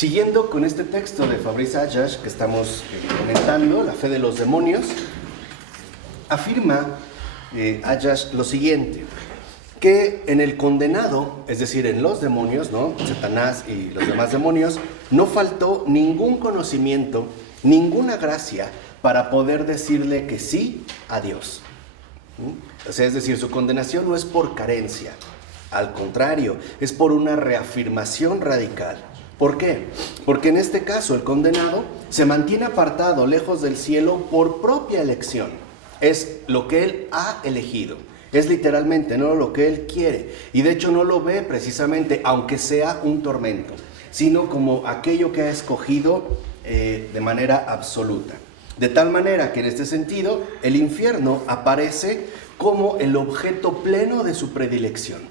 Siguiendo con este texto de Fabrice Ajax que estamos comentando, La fe de los demonios, afirma Ajax lo siguiente, que en el condenado, es decir, en los demonios, ¿no? Satanás y los demás demonios, no faltó ningún conocimiento, ninguna gracia para poder decirle que sí a Dios. O sea, es decir, su condenación no es por carencia, al contrario, es por una reafirmación radical. ¿Por qué? Porque en este caso el condenado se mantiene apartado, lejos del cielo, por propia elección. Es lo que él ha elegido. Es literalmente no lo que él quiere. Y de hecho no lo ve precisamente, aunque sea un tormento, sino como aquello que ha escogido de manera absoluta. De tal manera que en este sentido el infierno aparece como el objeto pleno de su predilección.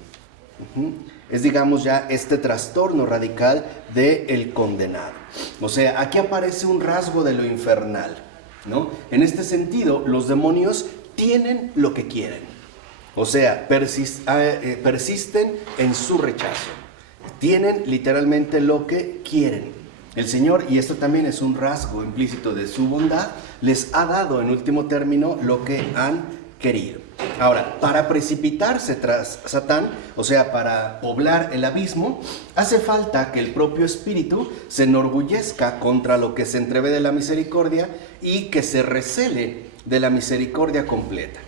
Es, digamos, ya este trastorno radical del condenado. O sea, aquí aparece un rasgo de lo infernal, ¿no? En este sentido, los demonios tienen lo que quieren. O sea, persisten en su rechazo. Tienen literalmente lo que quieren. El Señor, y esto también es un rasgo implícito de su bondad, les ha dado en último término lo que han querido. Ahora, para precipitarse tras Satán, o sea, para poblar el abismo, hace falta que el propio Espíritu se enorgullezca contra lo que se entrevé de la misericordia y que se recele de la misericordia completa.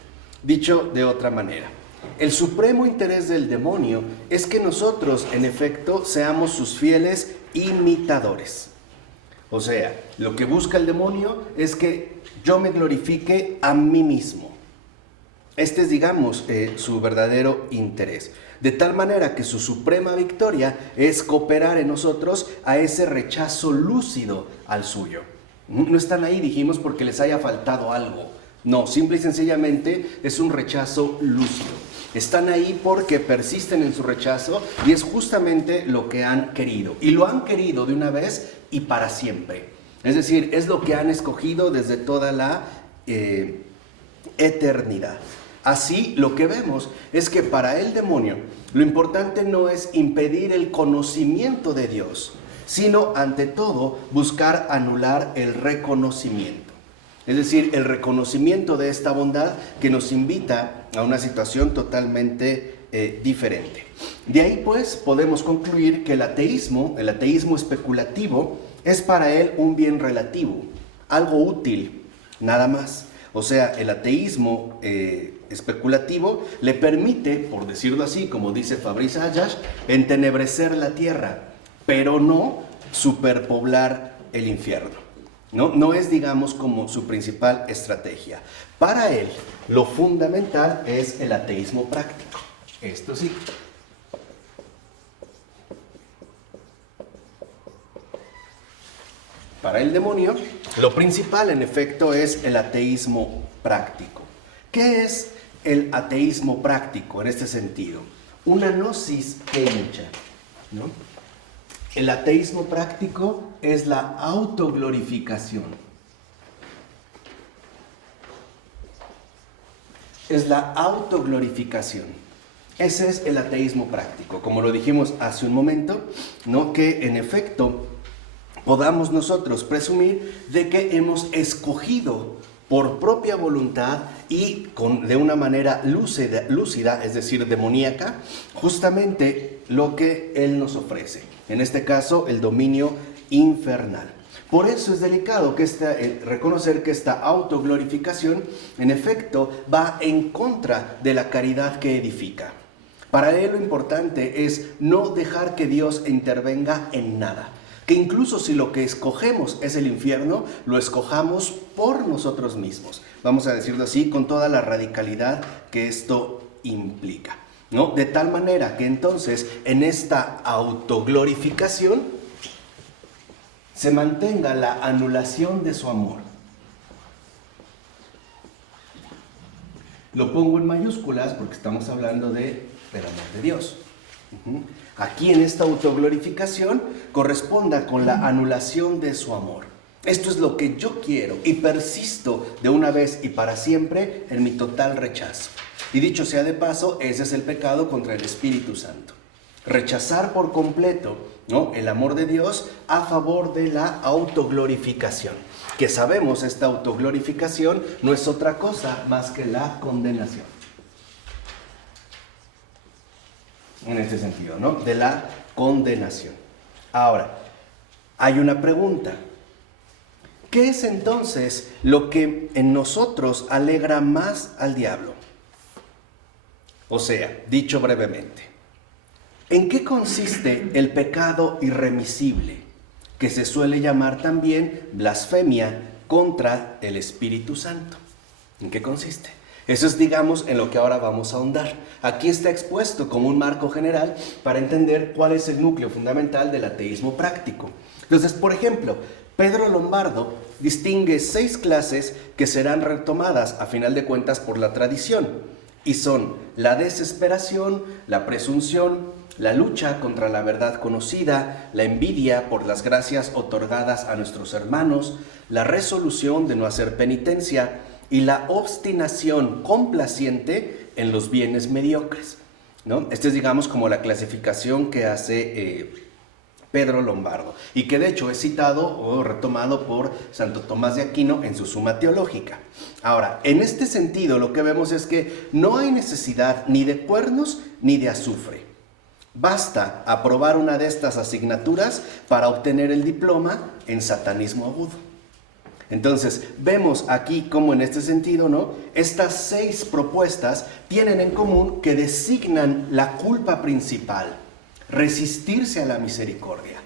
Dicho de otra manera, el supremo interés del demonio es que nosotros, en efecto, seamos sus fieles imitadores. O sea, lo que busca el demonio es que yo me glorifique a mí mismo. Este es, digamos, su verdadero interés. De tal manera que su suprema victoria es cooperar en nosotros a ese rechazo lúcido al suyo. No están ahí, dijimos, porque les haya faltado algo. No, simple y sencillamente es un rechazo lúcido. Están ahí porque persisten en su rechazo y es justamente lo que han querido. Y lo han querido de una vez y para siempre. Es decir, es lo que han escogido desde toda la eternidad. Así, lo que vemos es que para el demonio lo importante no es impedir el conocimiento de Dios, sino ante todo buscar anular el reconocimiento. Es decir, el reconocimiento de esta bondad que nos invita a una situación totalmente diferente. De ahí pues podemos concluir que el ateísmo especulativo, es para él un bien relativo, algo útil, nada más. O sea, el ateísmo especulativo le permite, por decirlo así, como dice Fabrice Ajax, entenebrecer la tierra, pero no superpoblar el infierno. No es, digamos, como su principal estrategia. Para él, lo fundamental es el ateísmo práctico. Esto sí. Para el demonio, lo principal, en efecto, es el ateísmo práctico. ¿Qué es el ateísmo práctico en este sentido? Una gnosis que hincha, ¿no? El ateísmo práctico es la autoglorificación. Es la autoglorificación. Ese es el ateísmo práctico. Como lo dijimos hace un momento, ¿no? Que en efecto podamos nosotros presumir de que hemos escogido por propia voluntad y de una manera lúcida, es decir, demoníaca, justamente lo que Él nos ofrece. En este caso, el dominio infernal. Por eso es delicado que reconocer que esta autoglorificación, en efecto, va en contra de la caridad que edifica. Para él lo importante es no dejar que Dios intervenga en nada. Que incluso si lo que escogemos es el infierno, lo escojamos por nosotros mismos. Vamos a decirlo así, con toda la radicalidad que esto implica, ¿no? De tal manera que entonces en esta autoglorificación se mantenga la anulación de su amor. Lo pongo en mayúsculas porque estamos hablando del amor de Dios. Aquí en esta autoglorificación corresponda con la anulación de su amor. Esto es lo que yo quiero y persisto de una vez y para siempre en mi total rechazo. Y dicho sea de paso, ese es el pecado contra el Espíritu Santo. Rechazar por completo ¿no? El amor de Dios a favor de la autoglorificación. Que sabemos, esta autoglorificación no es otra cosa más que la condenación. En este sentido, ¿no? De la condenación. Ahora, hay una pregunta. ¿Qué es entonces lo que en nosotros alegra más al diablo? O sea, dicho brevemente, ¿en qué consiste el pecado irremisible, que se suele llamar también blasfemia contra el Espíritu Santo? ¿En qué consiste? Eso es, digamos, en lo que ahora vamos a ahondar. Aquí está expuesto como un marco general para entender cuál es el núcleo fundamental del ateísmo práctico. Entonces, por ejemplo, Pedro Lombardo distingue 6 clases que serán retomadas a final de cuentas por la tradición, y son la desesperación, la presunción, la lucha contra la verdad conocida, la envidia por las gracias otorgadas a nuestros hermanos, la resolución de no hacer penitencia y la obstinación complaciente en los bienes mediocres, ¿no? Esta es, digamos, como la clasificación que hace Pedro Lombardo, y que de hecho es citado o retomado por Santo Tomás de Aquino en su Suma Teológica. Ahora, en este sentido, lo que vemos es que no hay necesidad ni de cuernos ni de azufre. Basta aprobar una de estas asignaturas para obtener el diploma en satanismo agudo. Entonces, vemos aquí cómo en este sentido, ¿no? Estas 6 propuestas tienen en común que designan la culpa principal: resistirse a la misericordia.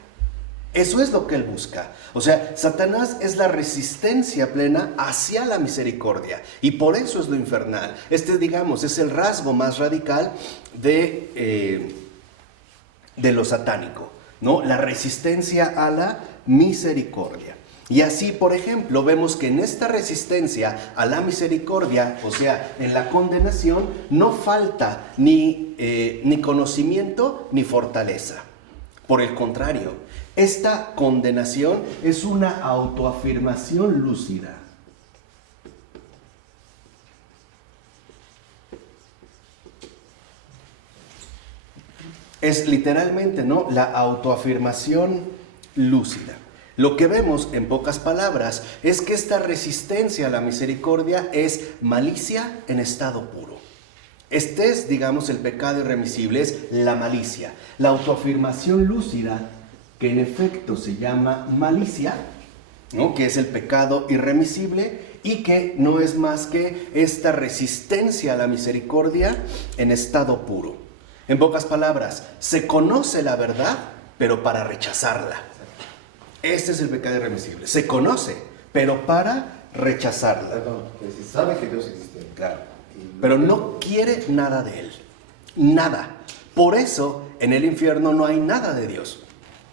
Eso es lo que él busca. O sea, Satanás es la resistencia plena hacia la misericordia, y por eso es lo infernal. Este, digamos, es el rasgo más radical de lo satánico, ¿no? La resistencia a la misericordia. Y así, por ejemplo, vemos que en esta resistencia a la misericordia, o sea, en la condenación, no falta ni conocimiento ni fortaleza. Por el contrario, esta condenación es una autoafirmación lúcida. Es literalmente, ¿no?, la autoafirmación lúcida. Lo que vemos, en pocas palabras, es que esta resistencia a la misericordia es malicia en estado puro. Este es, digamos, el pecado irremisible, es la malicia. La autoafirmación lúcida, que en efecto se llama malicia, ¿no?, que es el pecado irremisible, y que no es más que esta resistencia a la misericordia en estado puro. En pocas palabras, se conoce la verdad, pero para rechazarla. Este es el pecado irremisible. Se conoce, pero para rechazarla. Perdón, que se sabe que Dios existe. Claro. Pero no quiere nada de él. Nada. Por eso, en el infierno no hay nada de Dios.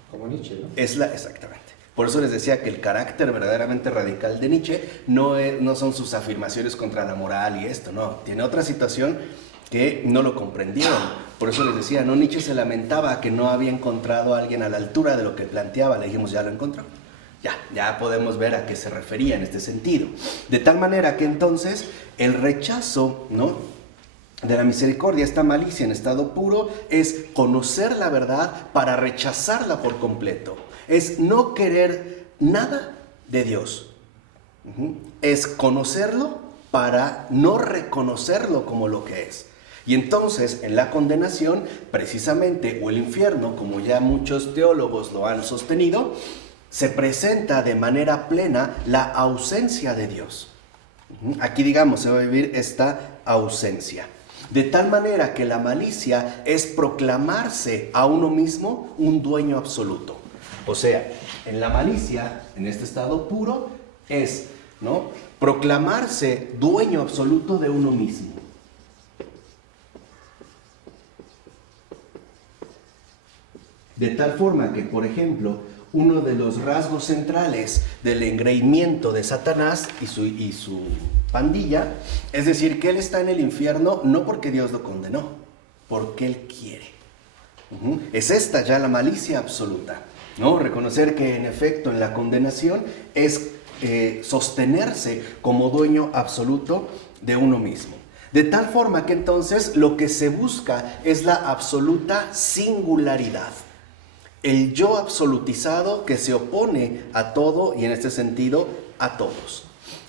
Como Nietzsche, ¿no? Exactamente. Por eso les decía que el carácter verdaderamente radical de Nietzsche no son sus afirmaciones contra la moral y esto, no. Tiene otra situación que no lo comprendieron. Por eso les decía, ¿no? Nietzsche se lamentaba que no había encontrado a alguien a la altura de lo que planteaba. Le dijimos, ya lo encontró. Ya podemos ver a qué se refería en este sentido. De tal manera que entonces el rechazo, ¿no?, de la misericordia, esta malicia en estado puro, es conocer la verdad para rechazarla por completo. Es no querer nada de Dios. Es conocerlo para no reconocerlo como lo que es. Y entonces, en la condenación, precisamente, o el infierno, como ya muchos teólogos lo han sostenido, se presenta de manera plena la ausencia de Dios. Aquí, digamos, se va a vivir esta ausencia. De tal manera que la malicia es proclamarse a uno mismo un dueño absoluto. O sea, en la malicia, en este estado puro, es, ¿no?, proclamarse dueño absoluto de uno mismo. De tal forma que, por ejemplo, uno de los rasgos centrales del engreimiento de Satanás y su pandilla, es decir, que él está en el infierno no porque Dios lo condenó, porque él quiere. Es esta ya la malicia absoluta, ¿no? Reconocer que en efecto en la condenación es sostenerse como dueño absoluto de uno mismo. De tal forma que entonces lo que se busca es la absoluta singularidad. El yo absolutizado que se opone a todo y en este sentido a todos.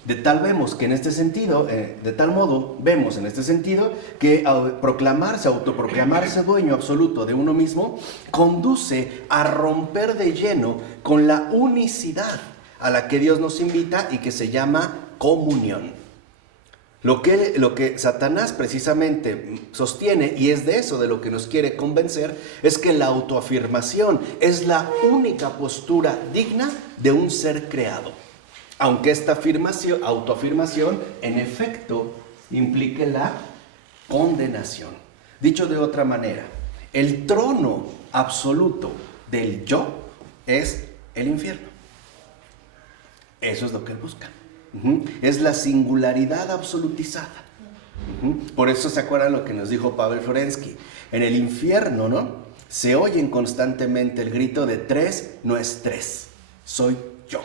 De tal modo vemos en este sentido que autoproclamarse dueño absoluto de uno mismo conduce a romper de lleno con la unicidad a la que Dios nos invita y que se llama comunión. Lo que Satanás precisamente sostiene, y es de eso de lo que nos quiere convencer, es que la autoafirmación es la única postura digna de un ser creado. Aunque esta autoafirmación en efecto implique la condenación. Dicho de otra manera, el trono absoluto del yo es el infierno. Eso es lo que él busca. Es la singularidad absolutizada. Por eso se acuerdan lo que nos dijo Pavel Florensky. En el infierno, ¿no?, se oyen constantemente el grito de 3 no es 3, soy yo.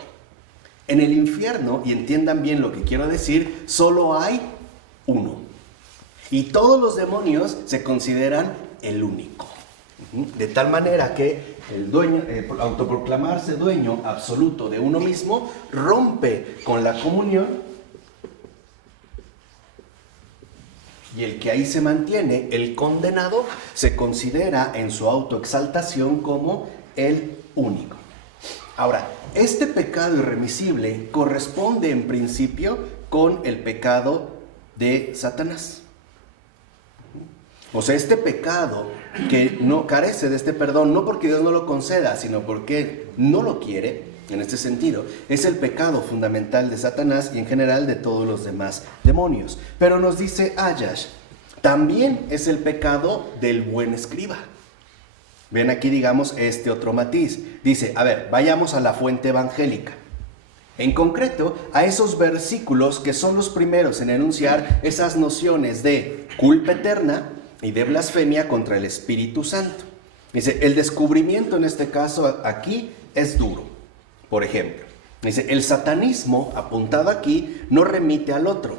En el infierno, y entiendan bien lo que quiero decir, solo hay uno. Y todos los demonios se consideran el único. De tal manera que el autoproclamarse dueño absoluto de uno mismo rompe con la comunión, y el que ahí se mantiene, el condenado, se considera en su autoexaltación como el único. Ahora, este pecado irremisible corresponde en principio con el pecado de Satanás. O sea, este pecado que no carece de este perdón, no porque Dios no lo conceda, sino porque no lo quiere, en este sentido, es el pecado fundamental de Satanás y en general de todos los demás demonios. Pero nos dice Ayash, también es el pecado del buen escriba. Ven aquí, digamos, este otro matiz. Dice, a ver, vayamos a la fuente evangélica. En concreto, a esos versículos que son los primeros en enunciar esas nociones de culpa eterna y de blasfemia contra el Espíritu Santo. Dice, el descubrimiento en este caso aquí es duro. Por ejemplo, dice, el satanismo apuntado aquí no remite al otro,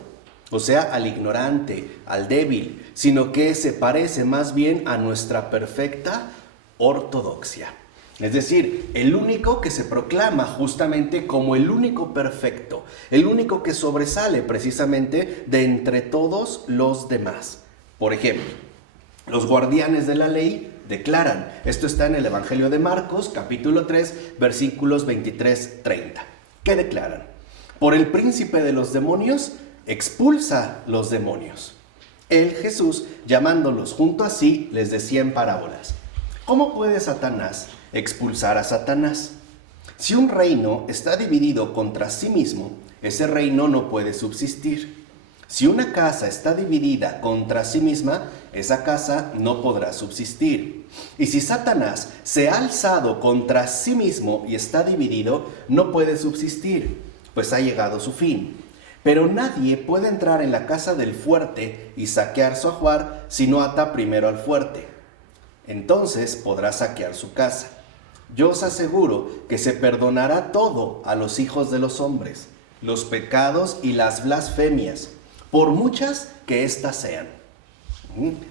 o sea, al ignorante, al débil, sino que se parece más bien a nuestra perfecta ortodoxia. Es decir, el único que se proclama justamente como el único perfecto, el único que sobresale precisamente de entre todos los demás. Por ejemplo, los guardianes de la ley declaran, esto está en el Evangelio de Marcos, capítulo 3, versículos 23-30. ¿Qué declaran? Por el príncipe de los demonios, expulsa los demonios. Él, Jesús, llamándolos junto a sí, les decía en parábolas, ¿cómo puede Satanás expulsar a Satanás? Si un reino está dividido contra sí mismo, ese reino no puede subsistir. Si una casa está dividida contra sí misma, esa casa no podrá subsistir. Y si Satanás se ha alzado contra sí mismo y está dividido, no puede subsistir, pues ha llegado su fin. Pero nadie puede entrar en la casa del fuerte y saquear su ajuar si no ata primero al fuerte. Entonces podrá saquear su casa. Yo os aseguro que se perdonará todo a los hijos de los hombres, los pecados y las blasfemias, por muchas que éstas sean.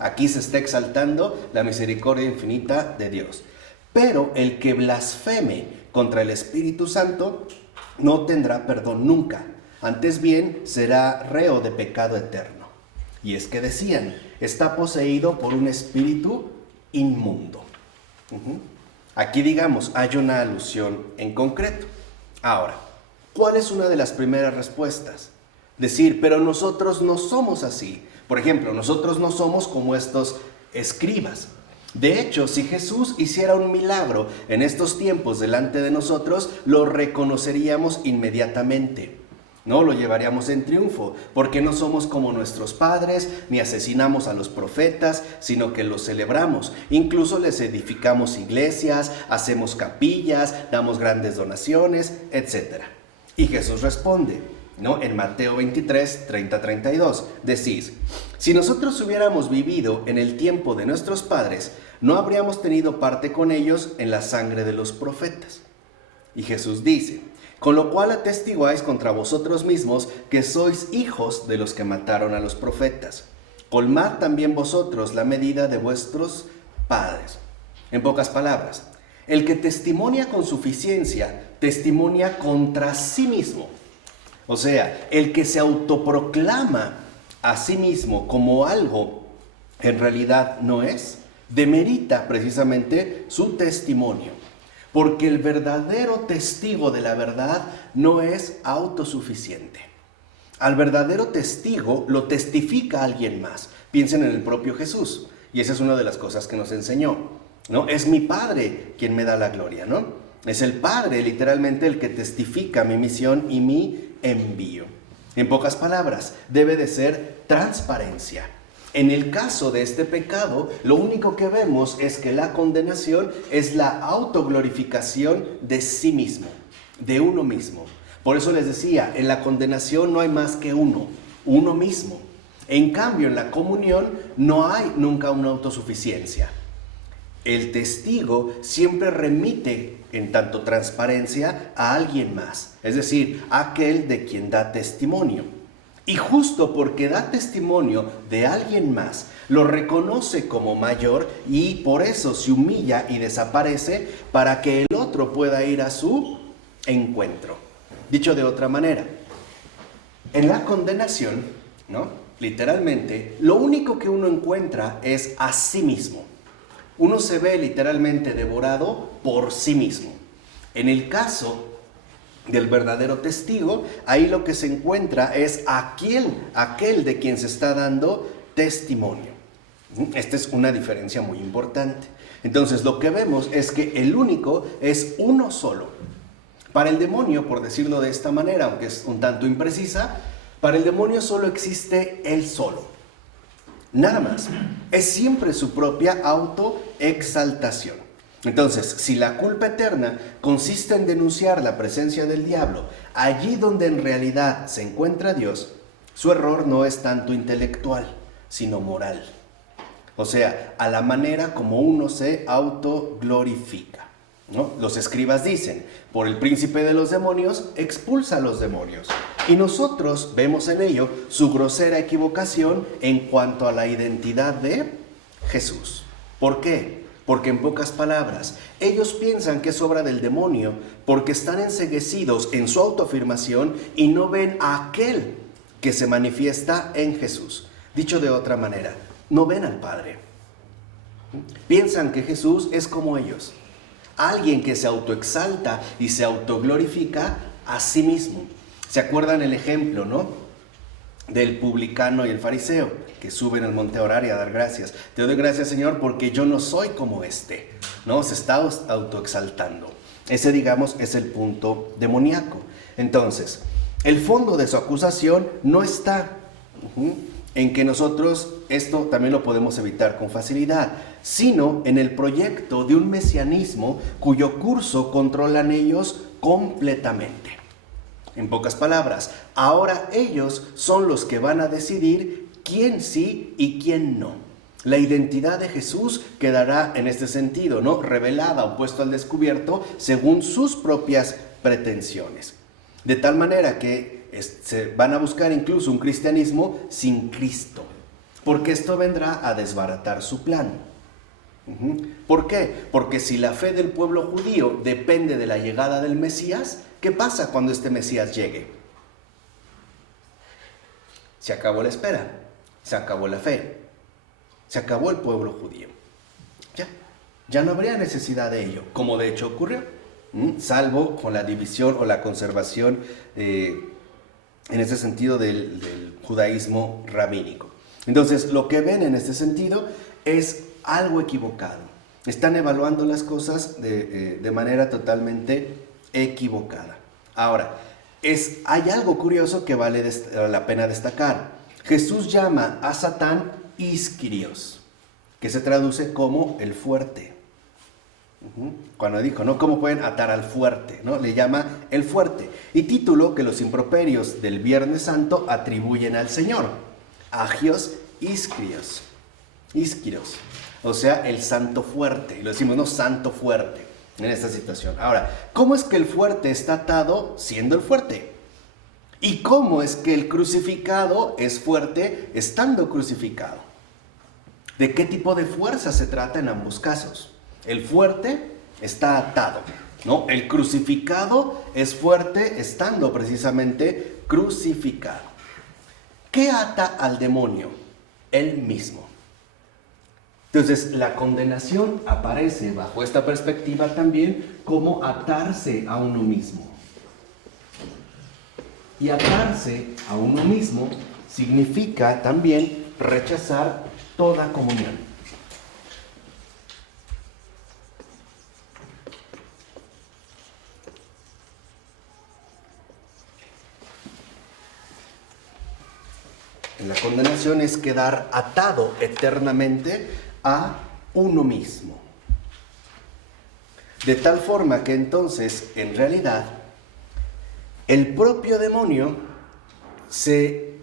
Aquí se está exaltando la misericordia infinita de Dios. Pero el que blasfeme contra el Espíritu Santo no tendrá perdón nunca. Antes bien, será reo de pecado eterno. Y es que decían, está poseído por un espíritu inmundo. Aquí, digamos, hay una alusión en concreto. Ahora, ¿cuál es una de las primeras respuestas? Decir, pero nosotros no somos así. Por ejemplo, nosotros no somos como estos escribas. De hecho, si Jesús hiciera un milagro en estos tiempos delante de nosotros, lo reconoceríamos inmediatamente. No lo llevaríamos en triunfo, porque no somos como nuestros padres, ni asesinamos a los profetas, sino que los celebramos. Incluso les edificamos iglesias, hacemos capillas, damos grandes donaciones, etc. Y Jesús responde, ¿no? En Mateo 23, 30-32, decís, si nosotros hubiéramos vivido en el tiempo de nuestros padres, no habríamos tenido parte con ellos en la sangre de los profetas. Y Jesús dice, con lo cual atestiguáis contra vosotros mismos que sois hijos de los que mataron a los profetas. Colmad también vosotros la medida de vuestros padres. En pocas palabras, El que testimonia con suficiencia, testimonia contra sí mismo. O sea, el que se autoproclama a sí mismo como algo en realidad no es, demerita precisamente su testimonio. Porque el verdadero testigo de la verdad no es autosuficiente. Al verdadero testigo lo testifica alguien más. Piensen en el propio Jesús. Y esa es una de las cosas que nos enseñó, ¿no? Es mi Padre quien me da la gloria, ¿no? Es el Padre literalmente el que testifica mi misión y mi envío. En pocas palabras, debe de ser transparencia. En el caso de este pecado, lo único que vemos es que la condenación es la autoglorificación de sí mismo, de uno mismo. Por eso les decía, en la condenación no hay más que uno mismo. En cambio, en la comunión no hay nunca una autosuficiencia. El testigo siempre remite, en tanto transparencia, a alguien más, es decir, a aquel de quien da testimonio. Y justo porque da testimonio de alguien más, lo reconoce como mayor y por eso se humilla y desaparece para que el otro pueda ir a su encuentro. Dicho de otra manera, en la condenación, ¿no? Literalmente, lo único que uno encuentra es a sí mismo. Uno se ve literalmente devorado por sí mismo. En el caso del verdadero testigo, ahí lo que se encuentra es aquel de quien se está dando testimonio. Esta es una diferencia muy importante. Entonces, lo que vemos es que el único es uno solo. Para el demonio, por decirlo de esta manera, aunque es un tanto imprecisa, para el demonio solo existe él solo. Nada más. Es siempre su propia autoexaltación. Entonces, si la culpa eterna consiste en denunciar la presencia del diablo allí donde en realidad se encuentra Dios, su error no es tanto intelectual, sino moral. O sea, a la manera como uno se autoglorifica, ¿no? Los escribas dicen, por el príncipe de los demonios, expulsa a los demonios. Y nosotros vemos en ello su grosera equivocación en cuanto a la identidad de Jesús. ¿Por qué? Porque en pocas palabras, ellos piensan que es obra del demonio porque están enceguecidos en su autoafirmación y no ven a aquel que se manifiesta en Jesús. Dicho de otra manera, no ven al Padre. Piensan que Jesús es como ellos. Alguien que se autoexalta y se autoglorifica a sí mismo. ¿Se acuerdan el ejemplo, no? Del publicano y el fariseo que suben al monte a orar y a dar gracias. Te doy gracias, Señor, porque yo no soy como este, ¿no? Se está autoexaltando. Ese, digamos, es el punto demoníaco. Entonces, el fondo de su acusación no está en que nosotros esto también lo podemos evitar con facilidad, sino en el proyecto de un mesianismo cuyo curso controlan ellos completamente. En pocas palabras, ahora ellos son los que van a decidir quién sí y quién no. La identidad de Jesús quedará en este sentido, ¿no? Revelada o puesta al descubierto según sus propias pretensiones. De tal manera que se van a buscar incluso un cristianismo sin Cristo, porque esto vendrá a desbaratar su plan. ¿Por qué? Porque si la fe del pueblo judío depende de la llegada del Mesías, ¿qué pasa cuando este Mesías llegue? Se acabó la espera, se acabó la fe, se acabó el pueblo judío. Ya no habría necesidad de ello, como de hecho ocurrió, salvo con la división o la conservación en ese sentido del judaísmo rabínico. Entonces, lo que ven en este sentido es algo equivocado. Están evaluando las cosas de manera totalmente equivocada. Ahora, hay algo curioso que vale la pena destacar. Jesús llama a Satán Isquirios, que se traduce como el fuerte. Cuando dijo, ¿no? ¿Cómo pueden atar al fuerte? ¿No? Le llama el fuerte. Y título que los improperios del Viernes Santo atribuyen al Señor. Agios Isquirios. Isquiros. O sea, el santo fuerte. Y lo decimos, no, santo fuerte en esta situación. Ahora, ¿cómo es que el fuerte está atado siendo el fuerte? ¿Y cómo es que el crucificado es fuerte estando crucificado? ¿De qué tipo de fuerza se trata en ambos casos? El fuerte está atado, ¿no? El crucificado es fuerte estando precisamente crucificado. ¿Qué ata al demonio? Él mismo. Entonces, la condenación aparece bajo esta perspectiva también como atarse a uno mismo. Y atarse a uno mismo significa también rechazar toda comunión. La condenación es quedar atado eternamente a uno mismo. De tal forma que entonces, en realidad, el propio demonio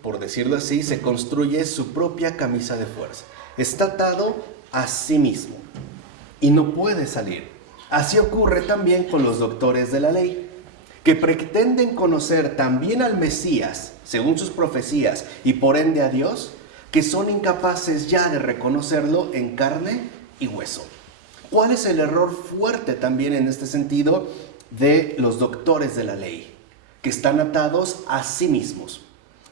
por decirlo así, se construye su propia camisa de fuerza. Está atado a sí mismo y no puede salir. Así ocurre también con los doctores de la ley, que pretenden conocer también al Mesías, según sus profecías, y por ende a Dios, que son incapaces ya de reconocerlo en carne y hueso. ¿Cuál es el error fuerte también en este sentido de los doctores de la ley? Que están atados a sí mismos,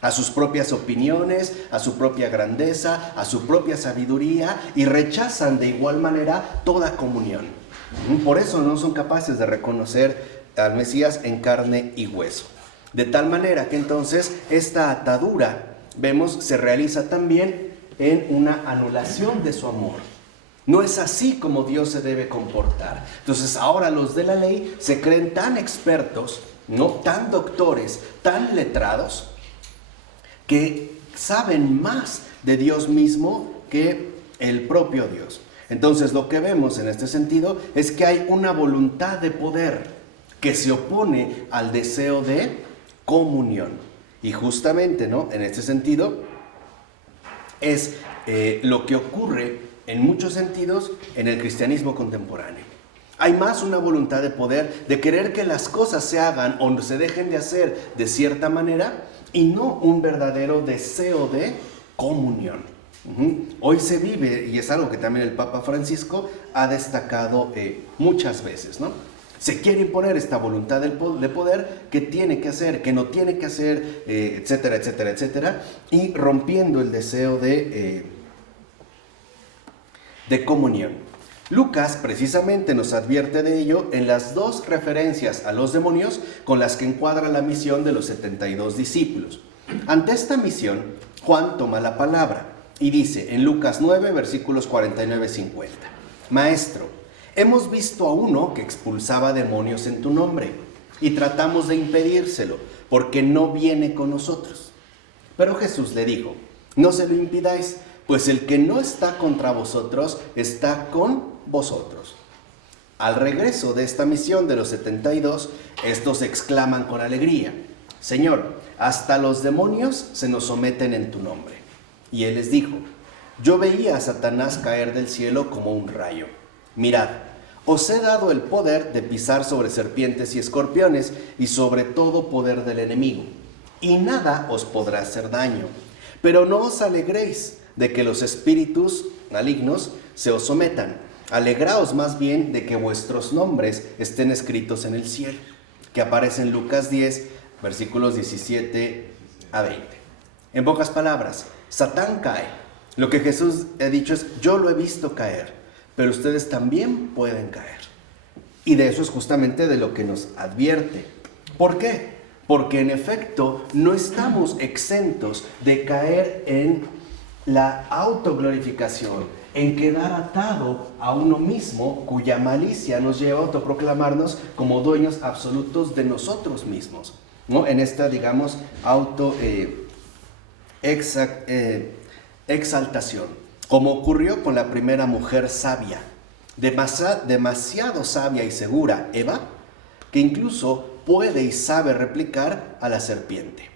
a sus propias opiniones, a su propia grandeza, a su propia sabiduría, y rechazan de igual manera toda comunión. Por eso no son capaces de reconocer al Mesías en carne y hueso. De tal manera que entonces esta atadura, vemos, se realiza también en una anulación de su amor. No es así como Dios se debe comportar. Entonces ahora los de la ley se creen tan expertos, ¿no?, tan doctores, tan letrados, que saben más de Dios mismo que el propio Dios. Entonces lo que vemos en este sentido es que hay una voluntad de poder que se opone al deseo de comunión. Y justamente, ¿no?, en este sentido es lo que ocurre en muchos sentidos en el cristianismo contemporáneo. Hay más una voluntad de poder, de querer que las cosas se hagan o se dejen de hacer de cierta manera, y no un verdadero deseo de comunión. Hoy se vive, y es algo que también el Papa Francisco ha destacado muchas veces, ¿no? Se quiere imponer esta voluntad de poder, que tiene que hacer, que no tiene que hacer, etcétera, etcétera, etcétera, y rompiendo el deseo de comunión. Lucas precisamente nos advierte de ello en las dos referencias a los demonios con las que encuadra la misión de los 72 discípulos. Ante esta misión, Juan toma la palabra y dice en Lucas 9, versículos 49-50, Maestro, hemos visto a uno que expulsaba demonios en tu nombre y tratamos de impedírselo porque no viene con nosotros. Pero Jesús le dijo, no se lo impidáis, pues el que no está contra vosotros está con vosotros. Al regreso de esta misión de los 72, estos exclaman con alegría, Señor, hasta los demonios se nos someten en tu nombre. Y él les dijo, yo veía a Satanás caer del cielo como un rayo. Mirad, os he dado el poder de pisar sobre serpientes y escorpiones y sobre todo poder del enemigo, y nada os podrá hacer daño. Pero no os alegréis de que los espíritus malignos se os sometan. Alegraos más bien de que vuestros nombres estén escritos en el cielo, que aparece en Lucas 10, versículos 17 a 20. En pocas palabras, Satán cae. Lo que Jesús ha dicho es, yo lo he visto caer, pero ustedes también pueden caer. Y de eso es justamente de lo que nos advierte. ¿Por qué? Porque en efecto no estamos exentos de caer en la autoglorificación, en quedar atado a uno mismo, cuya malicia nos lleva a autoproclamarnos como dueños absolutos de nosotros mismos, ¿no? En esta, digamos, exaltación, como ocurrió con la primera mujer sabia, demasiado sabia y segura, Eva, que incluso puede y sabe replicar a la serpiente.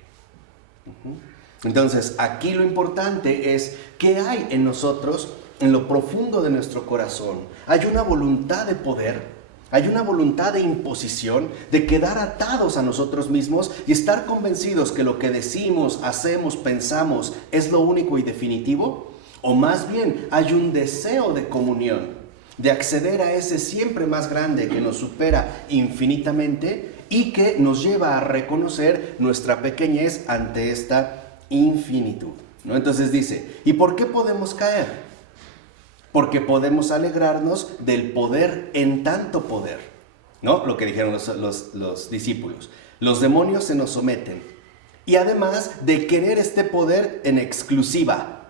Entonces, aquí lo importante es qué hay en nosotros, en lo profundo de nuestro corazón. Hay una voluntad de poder, hay una voluntad de imposición, de quedar atados a nosotros mismos y estar convencidos que lo que decimos, hacemos, pensamos es lo único y definitivo, o más bien hay un deseo de comunión de acceder a ese siempre más grande que nos supera infinitamente y que nos lleva a reconocer nuestra pequeñez ante esta infinitud, ¿no? Entonces dice, ¿y por qué podemos caer? Porque podemos alegrarnos del poder en tanto poder, ¿no? Lo que dijeron los discípulos. Los demonios se nos someten y además de querer este poder en exclusiva,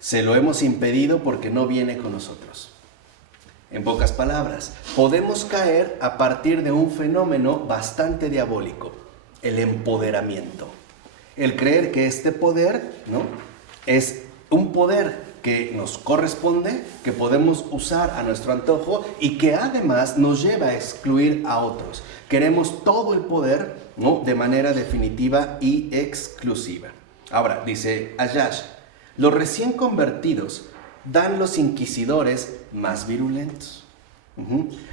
se lo hemos impedido porque no viene con nosotros. En pocas palabras, podemos caer a partir de un fenómeno bastante diabólico, el empoderamiento. El creer que este poder, ¿no?, es un poder que nos corresponde, que podemos usar a nuestro antojo y que además nos lleva a excluir a otros. Queremos todo el poder, ¿no?, de manera definitiva y exclusiva. Ahora, dice Ayash, los recién convertidos dan los inquisidores más virulentos.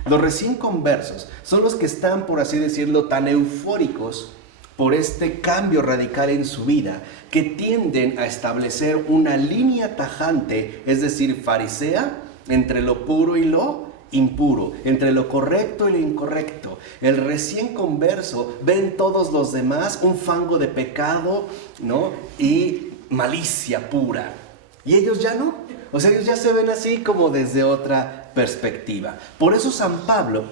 Los recién conversos son los que están, por así decirlo, tan eufóricos por este cambio radical en su vida, que tienden a establecer una línea tajante, es decir, farisea, entre lo puro y lo impuro, entre lo correcto y lo incorrecto. El recién converso ve en todos los demás un fango de pecado, ¿no?, y malicia pura. Y ellos ya no. O sea, ellos ya se ven así como desde otra perspectiva. Por eso San Pablo,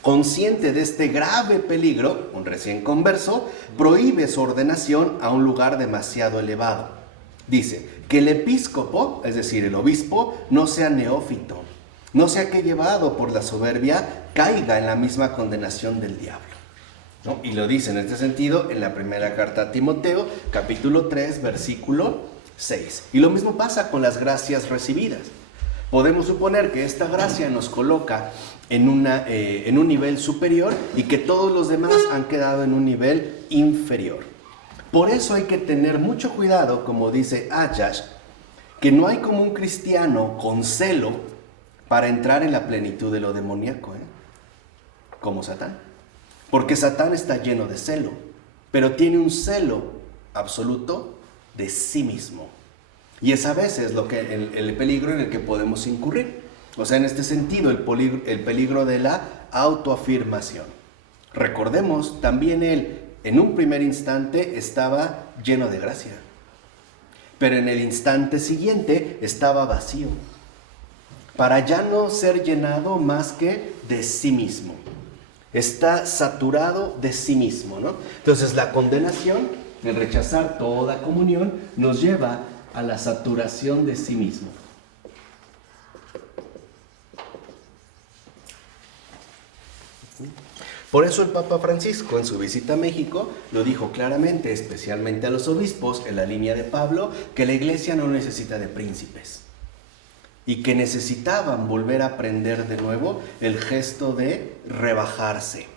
consciente de este grave peligro, un recién converso, prohíbe su ordenación a un lugar demasiado elevado. Dice que el episcopo, es decir, el obispo, no sea neófito, no sea que llevado por la soberbia caiga en la misma condenación del diablo, ¿no? Y lo dice en este sentido en la primera carta a Timoteo, capítulo 3, versículo 6. Y lo mismo pasa con las gracias recibidas. Podemos suponer que esta gracia nos coloca en un nivel superior y que todos los demás han quedado en un nivel inferior. Por eso hay que tener mucho cuidado, como dice Ayash, que no hay como un cristiano con celo para entrar en la plenitud de lo demoníaco, como Satán. Porque Satán está lleno de celo, pero tiene un celo absoluto de sí mismo. Y es a veces el peligro en el que podemos incurrir. O sea, en este sentido, el peligro de la autoafirmación. Recordemos, también él, en un primer instante, estaba lleno de gracia. Pero en el instante siguiente, estaba vacío. Para ya no ser llenado más que de sí mismo. Está saturado de sí mismo, ¿no? Entonces, la condenación, el rechazar toda comunión, nos lleva a la saturación de sí mismo. Por eso el Papa Francisco, en su visita a México, lo dijo claramente, especialmente a los obispos, en la línea de Pablo, que la Iglesia no necesita de príncipes y que necesitaban volver a aprender de nuevo el gesto de rebajarse,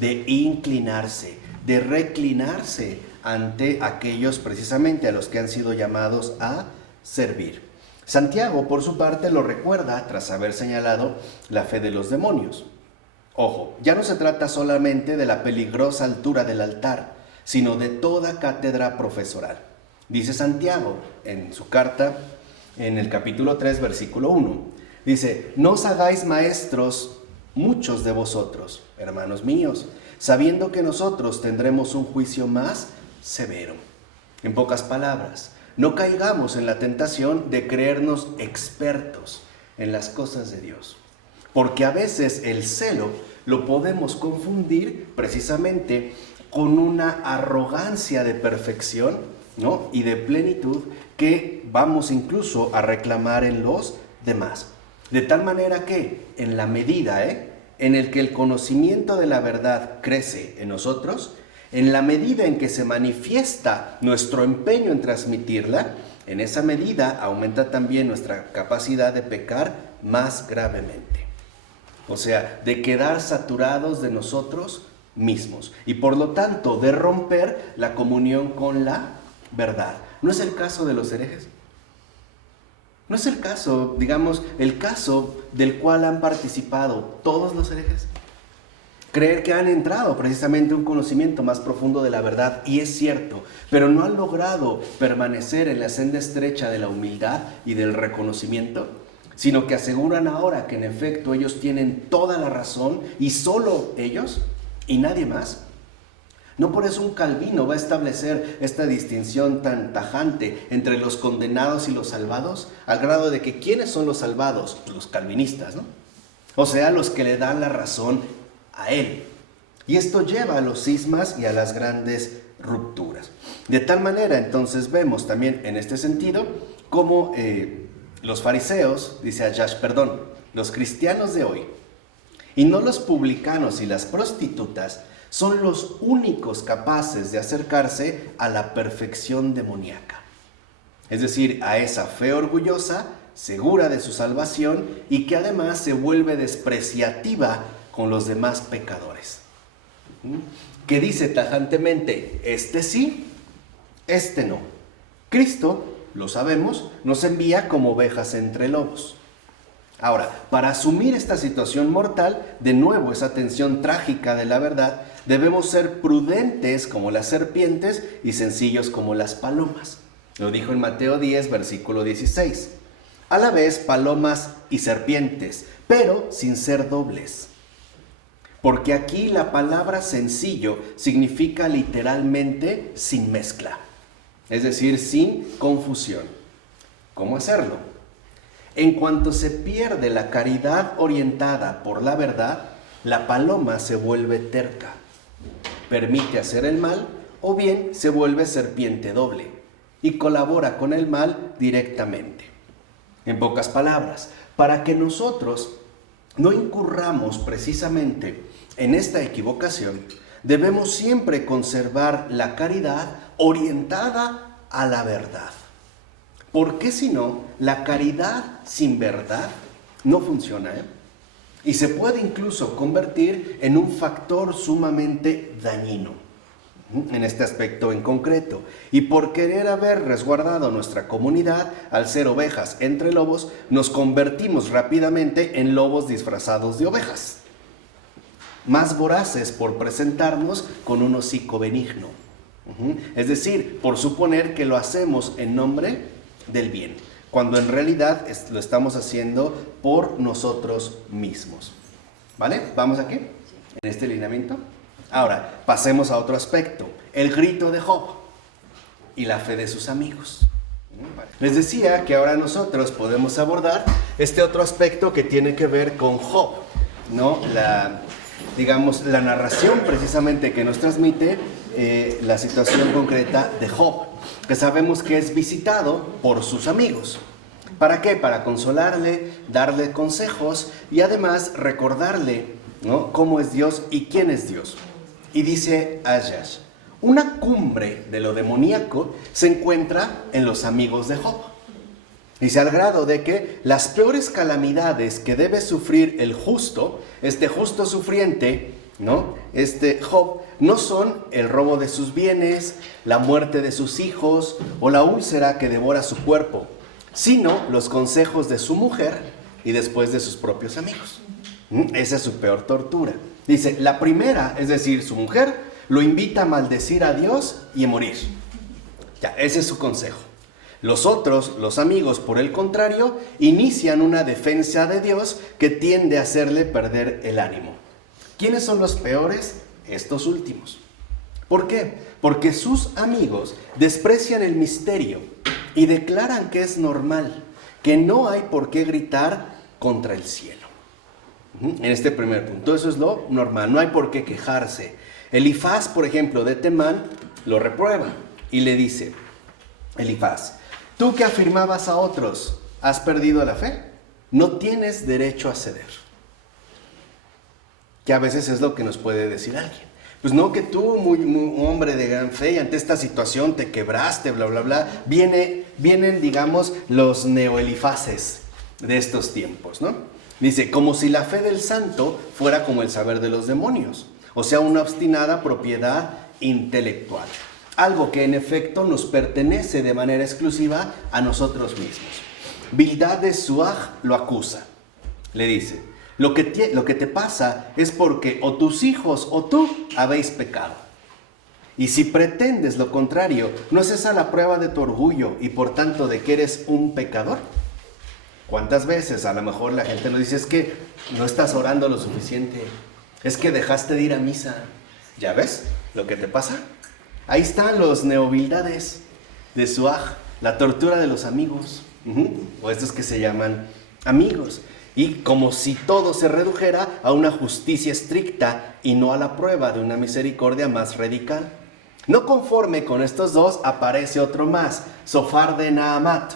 de inclinarse, de reclinarse ante aquellos precisamente a los que han sido llamados a servir. Santiago, por su parte, lo recuerda tras haber señalado la fe de los demonios. Ojo, ya no se trata solamente de la peligrosa altura del altar, sino de toda cátedra profesoral. Dice Santiago en su carta, en el capítulo 3, versículo 1, dice, no os hagáis maestros muchos de vosotros, hermanos míos, sabiendo que nosotros tendremos un juicio más severo. En pocas palabras, no caigamos en la tentación de creernos expertos en las cosas de Dios. Porque a veces el celo lo podemos confundir precisamente con una arrogancia de perfección, ¿no?, y de plenitud que vamos incluso a reclamar en los demás. De tal manera que en la medida en el que el conocimiento de la verdad crece en nosotros, en la medida en que se manifiesta nuestro empeño en transmitirla, en esa medida aumenta también nuestra capacidad de pecar más gravemente. O sea, de quedar saturados de nosotros mismos y por lo tanto de romper la comunión con la verdad. ¿No es el caso de los herejes? ¿No es el caso, digamos, el caso del cual han participado todos los herejes? Creer que han entrado precisamente a un conocimiento más profundo de la verdad, y es cierto, pero no han logrado permanecer en la senda estrecha de la humildad y del reconocimiento. sino que aseguran ahora que en efecto ellos tienen toda la razón y solo ellos y nadie más. No por eso un Calvino va a establecer esta distinción tan tajante entre los condenados y los salvados, al grado de que ¿quiénes son los salvados? Los calvinistas, ¿no? O sea, los que le dan la razón a él. Y esto lleva a los cismas y a las grandes rupturas. De tal manera, entonces, vemos también en este sentido cómo los fariseos, dice Ayash, los cristianos de hoy, y no los publicanos y las prostitutas, son los únicos capaces de acercarse a la perfección demoníaca. Es decir, a esa fe orgullosa, segura de su salvación y que además se vuelve despreciativa con los demás pecadores. Que dice tajantemente, este sí, este no. Cristo, lo sabemos, nos envía como ovejas entre lobos. Ahora, para asumir esta situación mortal, de nuevo esa tensión trágica de la verdad, debemos ser prudentes como las serpientes y sencillos como las palomas. Lo dijo en Mateo 10, versículo 16. A la vez, palomas y serpientes, pero sin ser dobles. Porque aquí la palabra sencillo significa literalmente sin mezcla, es decir, sin confusión. ¿Cómo hacerlo? En cuanto se pierde la caridad orientada por la verdad, la paloma se vuelve terca, permite hacer el mal o bien se vuelve serpiente doble y colabora con el mal directamente. En pocas palabras, para que nosotros no incurramos precisamente en esta equivocación, debemos siempre conservar la caridad orientada a la verdad. Porque si no, la caridad sin verdad no funciona, y se puede incluso convertir en un factor sumamente dañino en este aspecto en concreto. Y por querer haber resguardado nuestra comunidad, al ser ovejas entre lobos, nos convertimos rápidamente en lobos disfrazados de ovejas, más voraces por presentarnos con un hocico benigno. Es decir, por suponer que lo hacemos en nombre del bien, cuando en realidad lo estamos haciendo por nosotros mismos. ¿Vale? ¿Vamos aquí? En este lineamiento. Ahora, pasemos a otro aspecto, el grito de Job y la fe de sus amigos. Les decía que ahora nosotros podemos abordar este otro aspecto que tiene que ver con Job, ¿no? La narración precisamente que nos transmite la situación concreta de Job, que sabemos que es visitado por sus amigos. ¿Para qué? Para consolarle, darle consejos y además recordarle, ¿no?, cómo es Dios y quién es Dios. Y dice Ayash, una cumbre de lo demoníaco se encuentra en los amigos de Job. Dice, al grado de que las peores calamidades que debe sufrir el justo, este justo sufriente, ¿no?, Job, no son el robo de sus bienes, la muerte de sus hijos o la úlcera que devora su cuerpo, sino los consejos de su mujer y después de sus propios amigos. Esa es su peor tortura. Dice, la primera, es decir, su mujer, lo invita a maldecir a Dios y a morir. Ya, ese es su consejo. Los otros, los amigos, por el contrario, inician una defensa de Dios que tiende a hacerle perder el ánimo. ¿Quiénes son los peores? Estos últimos. ¿Por qué? Porque sus amigos desprecian el misterio y declaran que es normal, que no hay por qué gritar contra el cielo. En este primer punto, eso es lo normal, no hay por qué quejarse. Elifaz, por ejemplo, de Temán, lo reprueba y le dice, Elifaz, tú que afirmabas a otros, ¿has perdido la fe? No tienes derecho a ceder. Que a veces es lo que nos puede decir alguien. Pues no, que tú, muy hombre de gran fe, y ante esta situación te quebraste, bla, bla, bla. Vienen, digamos, los neoelifaces de estos tiempos, ¿no? Dice, como si la fe del santo fuera como el saber de los demonios, o sea, una obstinada propiedad intelectual. Algo que en efecto nos pertenece de manera exclusiva a nosotros mismos. Bildad de Suaj lo acusa. Le dice, lo que te pasa es porque o tus hijos o tú habéis pecado. Y si pretendes lo contrario, ¿no es esa la prueba de tu orgullo y por tanto de que eres un pecador? ¿Cuántas veces a lo mejor la gente nos dice, es que no estás orando lo suficiente, es que dejaste de ir a misa? ¿Ya ves lo que te pasa? Ahí están los neovildades de Suaj, la tortura de los amigos, o estos que se llaman amigos. Y como si todo se redujera a una justicia estricta y no a la prueba de una misericordia más radical. No conforme con estos dos, aparece otro más, Sofar de Naamat.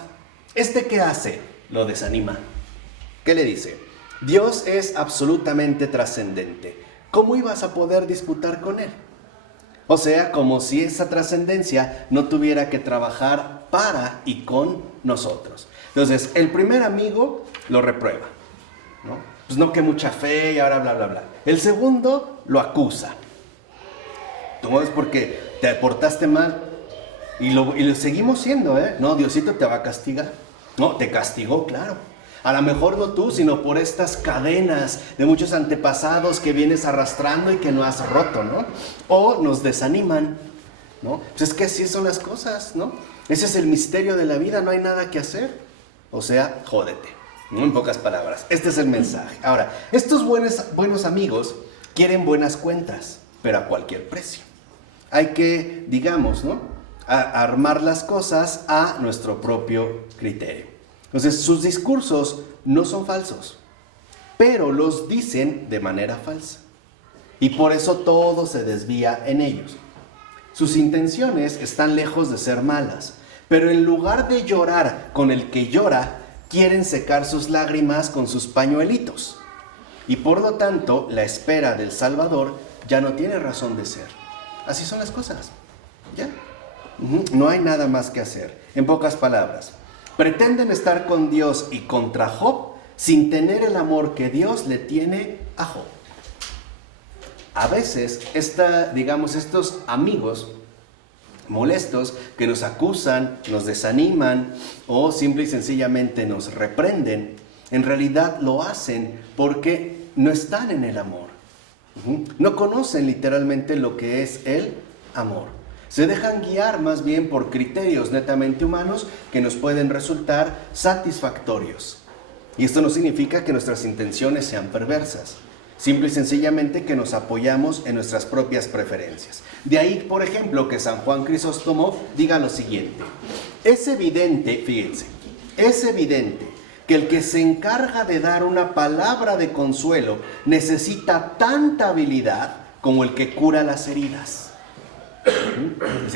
¿Qué hace? Lo desanima. ¿Qué le dice? Dios es absolutamente trascendente. ¿Cómo ibas a poder disputar con él? O sea, como si esa trascendencia no tuviera que trabajar para y con nosotros. Entonces, el primer amigo lo reprueba, ¿no? Pues no, que mucha fe y ahora bla, bla, bla. El segundo lo acusa. ¿Tú ves porque te portaste mal? Y lo seguimos siendo, ¿eh? No, Diosito te va a castigar. No, te castigó, claro. A lo mejor no tú, sino por estas cadenas de muchos antepasados que vienes arrastrando y que no has roto, ¿no? O nos desaniman, ¿no? Pues es que así son las cosas, ¿no? Ese es el misterio de la vida, no hay nada que hacer. O sea, jódete, ¿no? En pocas palabras. Este es el mensaje. Ahora, estos buenos amigos quieren buenas cuentas, pero a cualquier precio. Hay que, digamos, ¿no?, armar las cosas a nuestro propio criterio. Entonces, sus discursos no son falsos, pero los dicen de manera falsa. Y por eso todo se desvía en ellos. Sus intenciones están lejos de ser malas, pero en lugar de llorar con el que llora, quieren secar sus lágrimas con sus pañuelitos. Y por lo tanto, la espera del Salvador ya no tiene razón de ser. Así son las cosas. ¿Ya? No hay nada más que hacer. En pocas palabras, pretenden estar con Dios y contra Job sin tener el amor que Dios le tiene a Job. A veces, estos amigos molestos que nos acusan, nos desaniman o simple y sencillamente nos reprenden, en realidad lo hacen porque no están en el amor. No conocen literalmente lo que es el amor. Se dejan guiar más bien por criterios netamente humanos que nos pueden resultar satisfactorios. Y esto no significa que nuestras intenciones sean perversas. Simple y sencillamente que nos apoyamos en nuestras propias preferencias. De ahí, por ejemplo, que San Juan Crisóstomo diga lo siguiente. Es evidente, fíjense, es evidente que el que se encarga de dar una palabra de consuelo necesita tanta habilidad como el que cura las heridas.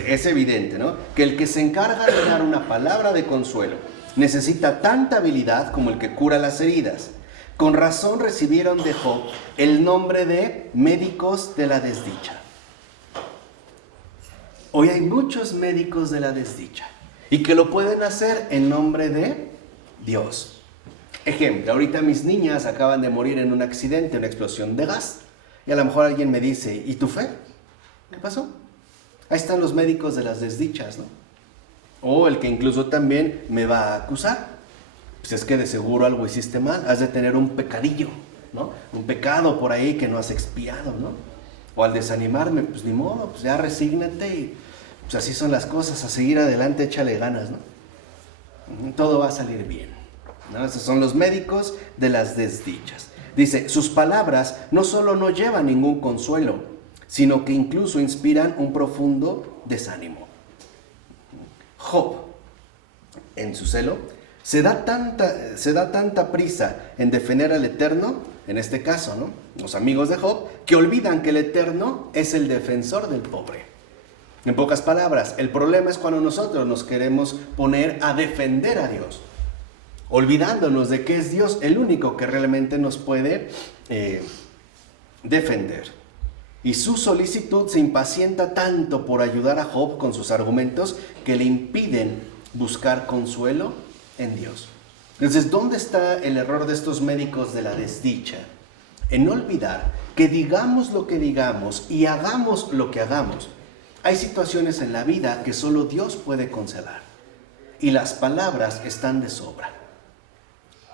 Es evidente, ¿no?, que el que se encarga de dar una palabra de consuelo necesita tanta habilidad como el que cura las heridas. Con razón recibieron de Job el nombre de médicos de la desdicha. Hoy hay muchos médicos de la desdicha y que lo pueden hacer en nombre de Dios. Ejemplo, ahorita mis niñas acaban de morir en un accidente, una explosión de gas, y a lo mejor alguien me dice, ¿y tu fe? ¿Qué pasó? Ahí están los médicos de las desdichas, ¿no? O el que incluso también me va a acusar. Pues es que de seguro algo hiciste mal, has de tener un pecadillo, ¿no? Un pecado por ahí que no has expiado, ¿no? O al desanimarme, pues ni modo, pues ya resígnate y pues así son las cosas, a seguir adelante, échale ganas, ¿no? Todo va a salir bien, ¿no? Esos son los médicos de las desdichas. Dice, sus palabras no solo no llevan ningún consuelo, sino que incluso inspiran un profundo desánimo. Job, en su celo, se da tanta prisa en defender al Eterno, en este caso, ¿no?, los amigos de Job, que olvidan que el Eterno es el defensor del pobre. En pocas palabras, el problema es cuando nosotros nos queremos poner a defender a Dios, olvidándonos de que es Dios el único que realmente nos puede defender. Y su solicitud se impacienta tanto por ayudar a Job con sus argumentos que le impiden buscar consuelo en Dios. Entonces, ¿dónde está el error de estos médicos de la desdicha? En olvidar que digamos lo que digamos y hagamos lo que hagamos, hay situaciones en la vida que solo Dios puede consolar. Y las palabras están de sobra.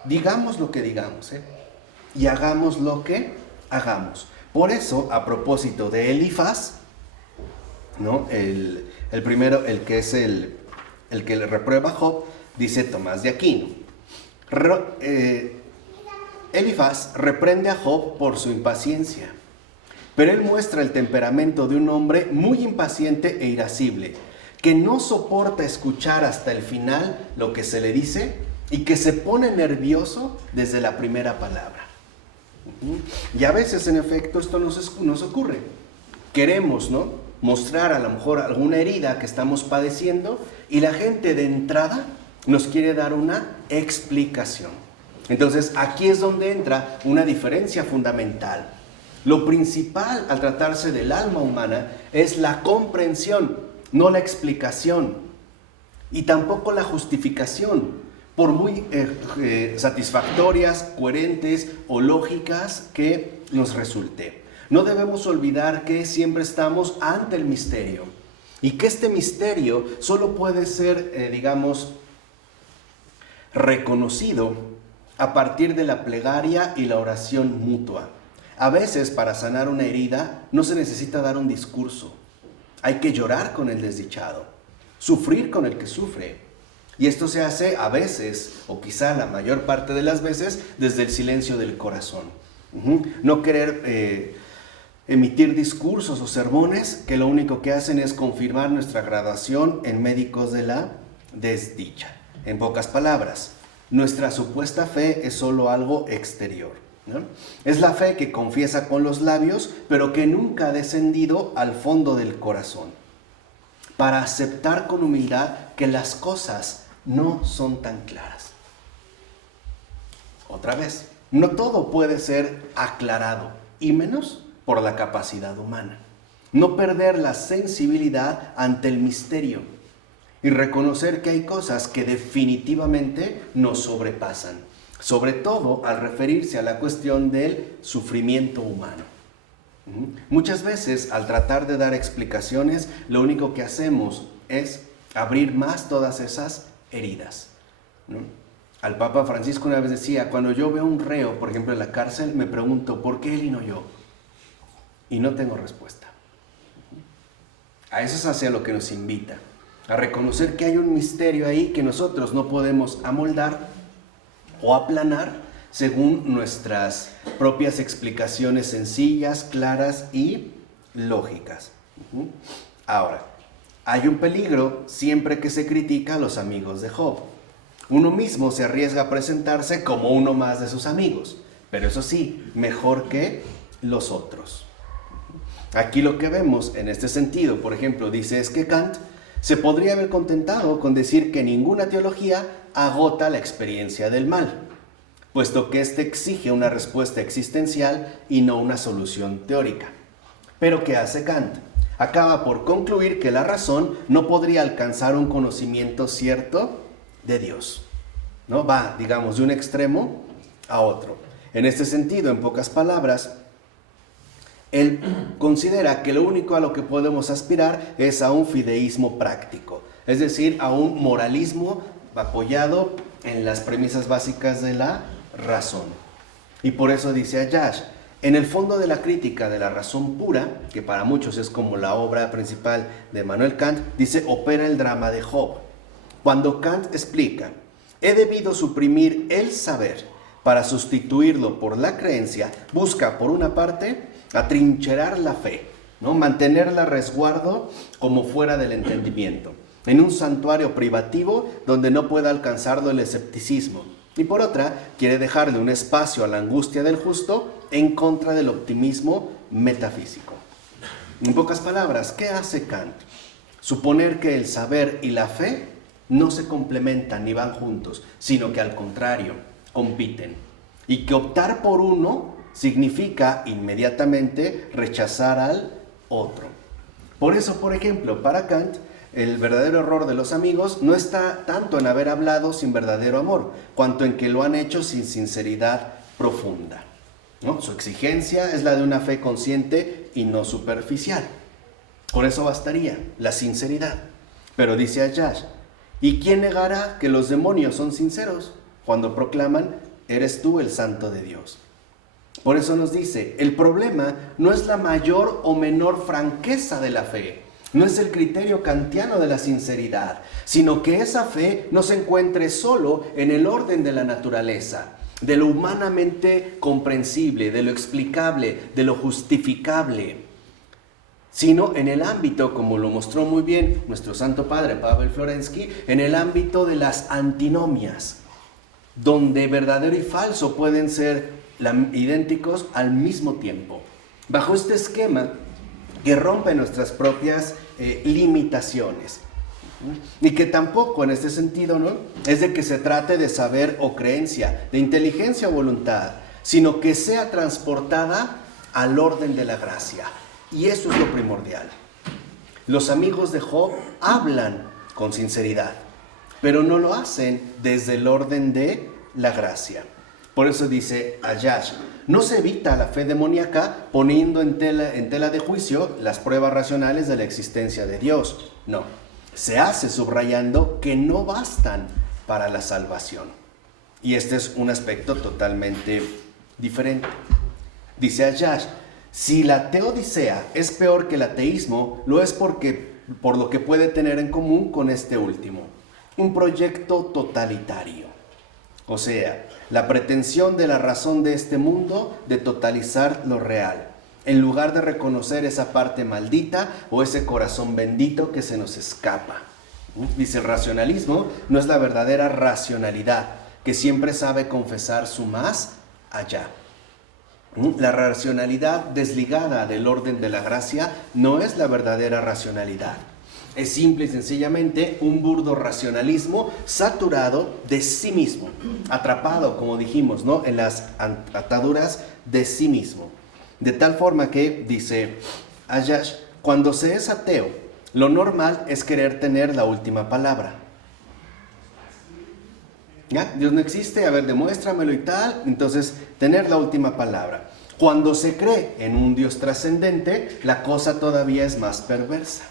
Digamos lo que digamos, y hagamos lo que hagamos. Por eso, a propósito de Elifaz, ¿no?, el primero, el que le reprueba a Job, dice Tomás de Aquino, Elifaz reprende a Job por su impaciencia, pero él muestra el temperamento de un hombre muy impaciente e irascible, que no soporta escuchar hasta el final lo que se le dice y que se pone nervioso desde la primera palabra. Y a veces, en efecto, esto nos ocurre. Queremos, ¿no?, mostrar a lo mejor alguna herida que estamos padeciendo y la gente de entrada nos quiere dar una explicación. Entonces, aquí es donde entra una diferencia fundamental. Lo principal al tratarse del alma humana es la comprensión, no la explicación, y tampoco la justificación, por muy satisfactorias, coherentes o lógicas que nos resulte. No debemos olvidar que siempre estamos ante el misterio y que este misterio solo puede ser, reconocido a partir de la plegaria y la oración mutua. A veces, para sanar una herida, no se necesita dar un discurso. Hay que llorar con el desdichado, sufrir con el que sufre. Y esto se hace a veces, o quizá la mayor parte de las veces, desde el silencio del corazón. No querer emitir discursos o sermones que lo único que hacen es confirmar nuestra graduación en médicos de la desdicha. En pocas palabras, nuestra supuesta fe es solo algo exterior, ¿no? Es la fe que confiesa con los labios, pero que nunca ha descendido al fondo del corazón, para aceptar con humildad que las cosas no son tan claras. Otra vez, no todo puede ser aclarado, y menos por la capacidad humana. No perder la sensibilidad ante el misterio y reconocer que hay cosas que definitivamente nos sobrepasan, sobre todo al referirse a la cuestión del sufrimiento humano. Muchas veces, al tratar de dar explicaciones, lo único que hacemos es abrir más todas esas heridas, ¿no? Al Papa Francisco una vez decía: cuando yo veo un reo, por ejemplo, en la cárcel, me pregunto, ¿por qué él y no yo? Y no tengo respuesta. A eso es hacia lo que nos invita, a reconocer que hay un misterio ahí que nosotros no podemos amoldar o aplanar según nuestras propias explicaciones sencillas, claras y lógicas. Ahora, hay un peligro siempre que se critica a los amigos de Job. Uno mismo se arriesga a presentarse como uno más de sus amigos, pero eso sí, mejor que los otros. Aquí lo que vemos en este sentido, por ejemplo, dice es que Kant se podría haber contentado con decir que ninguna teología agota la experiencia del mal, puesto que éste exige una respuesta existencial y no una solución teórica. Pero ¿qué hace Kant? Acaba por concluir que la razón no podría alcanzar un conocimiento cierto de Dios, ¿no? Va, digamos, de un extremo a otro. En este sentido, en pocas palabras, él considera que lo único a lo que podemos aspirar es a un fideísmo práctico, es decir, a un moralismo apoyado en las premisas básicas de la razón. Y por eso dice Ayash, en el fondo de la crítica de la razón pura, que para muchos es como la obra principal de Immanuel Kant, dice, opera el drama de Job. Cuando Kant explica, he debido suprimir el saber para sustituirlo por la creencia, busca por una parte atrincherar la fe, ¿no? Mantenerla a resguardo como fuera del entendimiento, en un santuario privativo donde no pueda alcanzarlo el escepticismo. Y por otra, quiere dejarle un espacio a la angustia del justo en contra del optimismo metafísico. En pocas palabras, ¿qué hace Kant? Suponer que el saber y la fe no se complementan ni van juntos, sino que al contrario, compiten. Y que optar por uno significa inmediatamente rechazar al otro. Por eso, por ejemplo, para Kant, el verdadero error de los amigos no está tanto en haber hablado sin verdadero amor, cuanto en que lo han hecho sin sinceridad profunda, ¿no? Su exigencia es la de una fe consciente y no superficial. Con eso bastaría, la sinceridad. Pero dice Ayash, ¿y quién negará que los demonios son sinceros cuando proclaman, eres tú el santo de Dios? Por eso nos dice, el problema no es la mayor o menor franqueza de la fe, No es el criterio kantiano de la sinceridad, sino que esa fe no se encuentre solo en el orden de la naturaleza, de lo humanamente comprensible, de lo explicable, de lo justificable, sino en el ámbito, como lo mostró muy bien nuestro Santo Padre Pavel Florensky, en el ámbito de las antinomias, donde verdadero y falso pueden ser idénticos al mismo tiempo. Bajo este esquema que rompe nuestras propias limitaciones. Y que tampoco en este sentido, ¿no?, es de que se trate de saber o creencia, de inteligencia o voluntad, sino que sea transportada al orden de la gracia. Y eso es lo primordial. Los amigos de Job hablan con sinceridad, pero no lo hacen desde el orden de la gracia. Por eso dice Ayash, no se evita la fe demoníaca poniendo en tela de juicio las pruebas racionales de la existencia de Dios. No, se hace subrayando que no bastan para la salvación. Y este es un aspecto totalmente diferente. Dice Ayash, si la teodicea es peor que el ateísmo, lo es por lo que puede tener en común con este último, un proyecto totalitario. O sea, la pretensión de la razón de este mundo de totalizar lo real, en lugar de reconocer esa parte maldita o ese corazón bendito que se nos escapa. Dice, el racionalismo no es la verdadera racionalidad, que siempre sabe confesar su más allá. La racionalidad desligada del orden de la gracia no es la verdadera racionalidad. Es simple y sencillamente un burdo racionalismo saturado de sí mismo, atrapado, como dijimos, ¿no?, en las ataduras de sí mismo. De tal forma que, dice Ayash, cuando se es ateo, lo normal es querer tener la última palabra. ¿Ya? Dios no existe, a ver, demuéstramelo y tal, entonces tener la última palabra. Cuando se cree en un Dios trascendente, la cosa todavía es más perversa.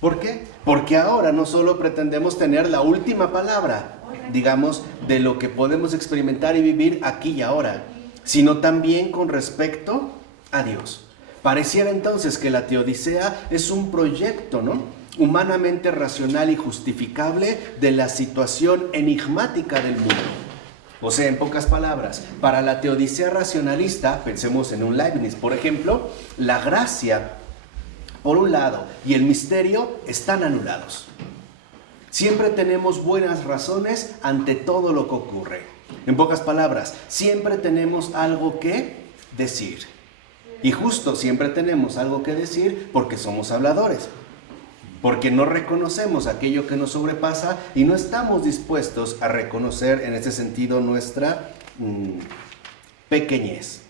¿Por qué? Porque ahora no solo pretendemos tener la última palabra, digamos, de lo que podemos experimentar y vivir aquí y ahora, sino también con respecto a Dios. Pareciera entonces que la teodicea es un proyecto, ¿no?, humanamente racional y justificable de la situación enigmática del mundo. O sea, en pocas palabras, para la teodicea racionalista, pensemos en un Leibniz, por ejemplo, la gracia, por un lado, y el misterio están anulados. Siempre tenemos buenas razones ante todo lo que ocurre. En pocas palabras, siempre tenemos algo que decir. Y justo siempre tenemos algo que decir porque somos habladores. Porque no reconocemos aquello que nos sobrepasa y no estamos dispuestos a reconocer en ese sentido nuestra pequeñez.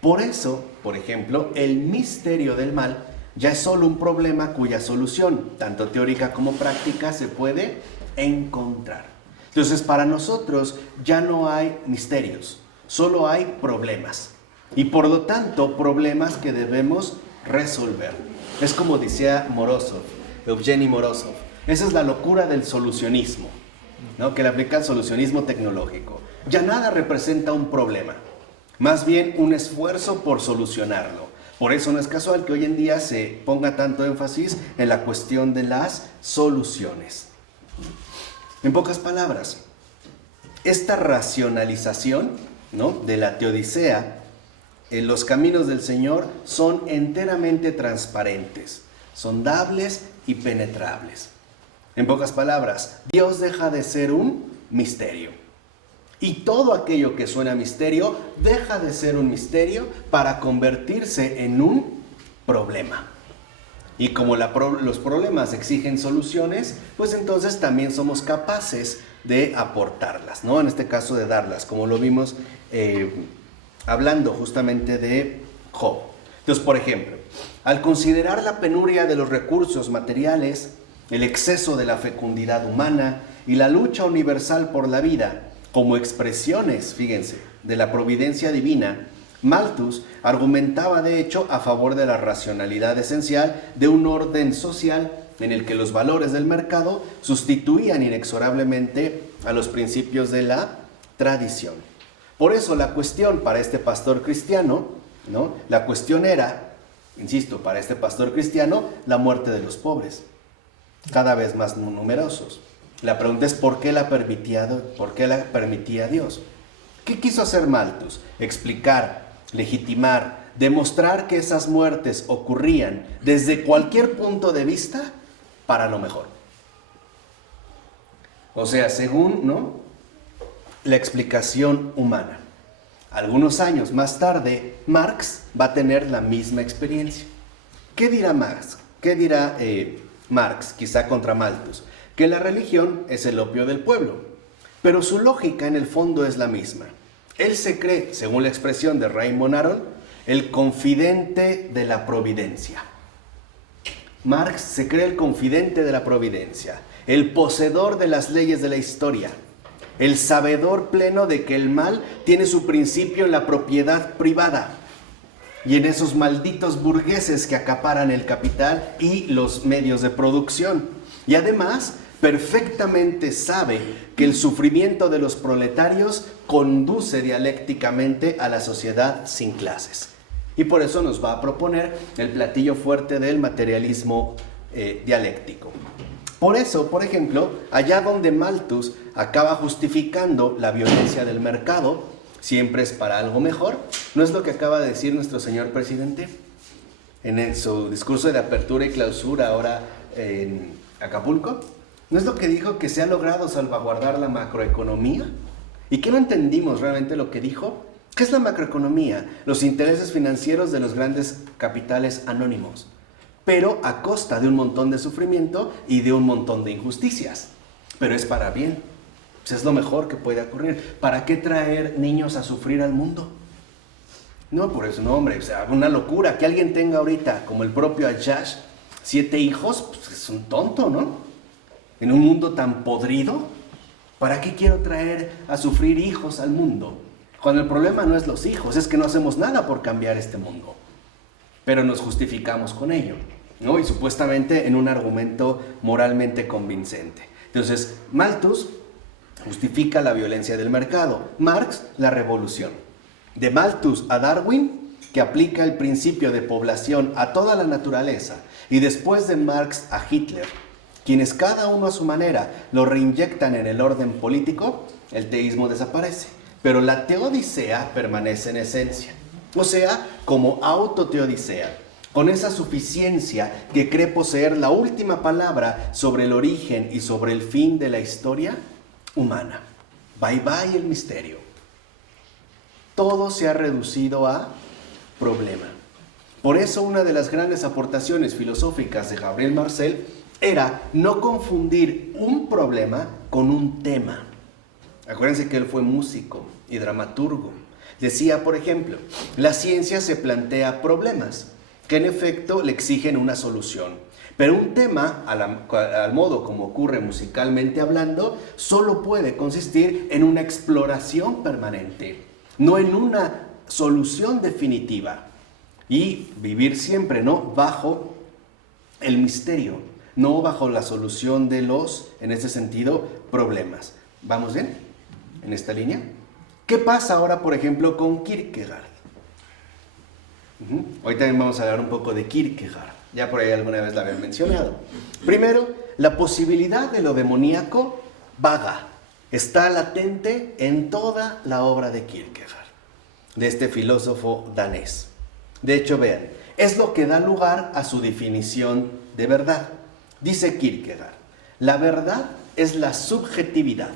Por eso, por ejemplo, el misterio del mal ya es solo un problema cuya solución, tanto teórica como práctica, se puede encontrar. Entonces, para nosotros ya no hay misterios, solo hay problemas. Y por lo tanto, problemas que debemos resolver. Es como decía Morozov, Evgeny Morozov. Esa es la locura del solucionismo, ¿no?, que le aplica al solucionismo tecnológico. Ya nada representa un problema, más bien un esfuerzo por solucionarlo. Por eso no es casual que hoy en día se ponga tanto énfasis en la cuestión de las soluciones. En pocas palabras, esta racionalización, ¿no?, de la teodicea en los caminos del Señor son enteramente transparentes, sondables y penetrables. En pocas palabras, Dios deja de ser un misterio. Y todo aquello que suena misterio deja de ser un misterio para convertirse en un problema. Y como los problemas exigen soluciones, pues entonces también somos capaces de aportarlas, ¿no? En este caso de darlas, como lo vimos hablando justamente de Job. Entonces, por ejemplo, al considerar la penuria de los recursos materiales, el exceso de la fecundidad humana y la lucha universal por la vida como expresiones, fíjense, de la providencia divina, Malthus argumentaba de hecho a favor de la racionalidad esencial de un orden social en el que los valores del mercado sustituían inexorablemente a los principios de la tradición. Por eso la cuestión para este pastor cristiano, ¿no?, la cuestión era insisto, para este pastor cristiano, la muerte de los pobres, cada vez más numerosos. La pregunta es ¿por qué la permitía Dios? ¿Qué quiso hacer Malthus? Explicar, legitimar, demostrar que esas muertes ocurrían desde cualquier punto de vista para lo mejor. O sea, según, ¿no?, la explicación humana. Algunos años más tarde, Marx va a tener la misma experiencia. ¿Qué dirá Marx? Marx, quizá contra Malthus? Que la religión es el opio del pueblo, pero su lógica en el fondo es la misma. Él se cree, según la expresión de Raymond Aron, el confidente de la providencia. Marx se cree el confidente de la providencia, el poseedor de las leyes de la historia, el sabedor pleno de que el mal tiene su principio en la propiedad privada y en esos malditos burgueses que acaparan el capital y los medios de producción. Y además, perfectamente sabe que el sufrimiento de los proletarios conduce dialécticamente a la sociedad sin clases. Y por eso nos va a proponer el platillo fuerte del materialismo dialéctico. Por eso, por ejemplo, allá donde Malthus acaba justificando la violencia del mercado, siempre es para algo mejor, ¿no es lo que acaba de decir nuestro señor presidente en su discurso de apertura y clausura ahora en Acapulco? ¿No es lo que dijo, que se ha logrado salvaguardar la macroeconomía? ¿Y qué no entendimos realmente lo que dijo? ¿Qué es la macroeconomía? Los intereses financieros de los grandes capitales anónimos, pero a costa de un montón de sufrimiento y de un montón de injusticias. Pero es para bien. Pues es lo mejor que puede ocurrir. ¿Para qué traer niños a sufrir al mundo? No, por eso no, hombre, o sea, una locura. Que alguien tenga ahorita, como el propio Ayash, 7 hijos, pues es un tonto, ¿no? En un mundo tan podrido, ¿para qué quiero traer a sufrir hijos al mundo? Cuando el problema no es los hijos, es que no hacemos nada por cambiar este mundo. Pero nos justificamos con ello, ¿no? Y supuestamente en un argumento moralmente convincente. Entonces, Malthus justifica la violencia del mercado, Marx la revolución. De Malthus a Darwin, que aplica el principio de población a toda la naturaleza, y después de Marx a Hitler, quienes cada uno a su manera lo reinyectan en el orden político, el teísmo desaparece. Pero la teodicea permanece en esencia, o sea, como autoteodicea, con esa suficiencia que cree poseer la última palabra sobre el origen y sobre el fin de la historia humana. Bye bye el misterio. Todo se ha reducido a problema. Por eso una de las grandes aportaciones filosóficas de Gabriel Marcel era no confundir un problema con un tema. Acuérdense que él fue músico y dramaturgo. Decía, por ejemplo, la ciencia se plantea problemas que en efecto le exigen una solución. Pero un tema, al modo como ocurre musicalmente hablando, solo puede consistir en una exploración permanente, no en una solución definitiva. Y vivir siempre, ¿no?, bajo el misterio, no bajo la solución de los, en ese sentido, problemas. ¿Vamos bien en esta línea? ¿Qué pasa ahora, por ejemplo, con Kierkegaard? Hoy también vamos a hablar un poco de Kierkegaard. Ya por ahí alguna vez la habían mencionado. Primero, la posibilidad de lo demoníaco vaga. Está latente en toda la obra de Kierkegaard, de este filósofo danés. De hecho, vean, es lo que da lugar a su definición de verdad. Dice Kierkegaard, la verdad es la subjetividad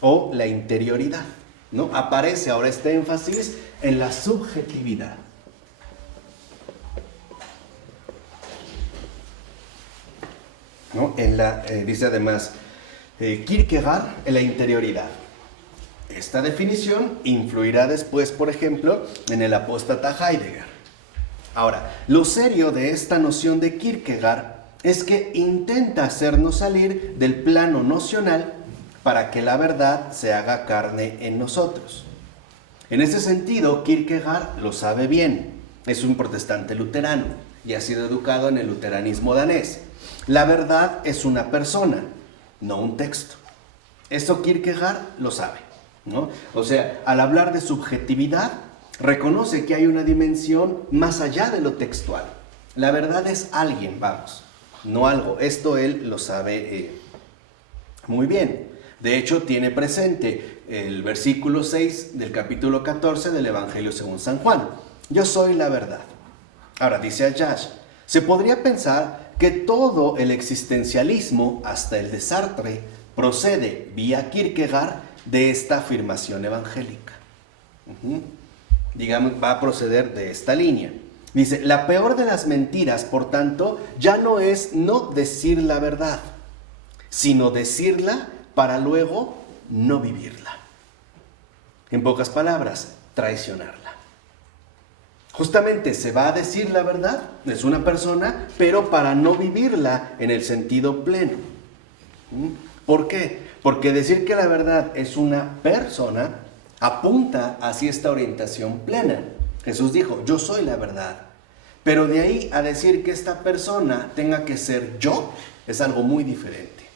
o la interioridad, ¿no? Aparece ahora este énfasis en la subjetividad. ¿No? Dice además Kierkegaard en la interioridad. Esta definición influirá después, por ejemplo, en el apóstata Heidegger. Ahora, lo serio de esta noción de Kierkegaard es que intenta hacernos salir del plano nocional para que la verdad se haga carne en nosotros. En ese sentido, Kierkegaard lo sabe bien. Es un protestante luterano y ha sido educado en el luteranismo danés. La verdad es una persona, no un texto. Eso Kierkegaard lo sabe, ¿no? O sea, al hablar de subjetividad, reconoce que hay una dimensión más allá de lo textual. La verdad es alguien, vamos, no algo. Esto él lo sabe muy bien. De hecho, tiene presente el versículo 6 del capítulo 14 del Evangelio según San Juan. Yo soy la verdad. Ahora, dice Ayash, se podría pensar que todo el existencialismo, hasta el de Sartre, procede, vía Kierkegaard, de esta afirmación evangélica. Digamos, va a proceder de esta línea. Dice, la peor de las mentiras, por tanto, ya no es no decir la verdad, sino decirla para luego no vivirla. En pocas palabras, traicionarla. Justamente se va a decir la verdad, es una persona, pero para no vivirla en el sentido pleno. ¿Por qué? Porque decir que la verdad es una persona apunta hacia esta orientación plena. Jesús dijo, yo soy la verdad. Pero de ahí a decir que esta persona tenga que ser yo, es algo muy diferente.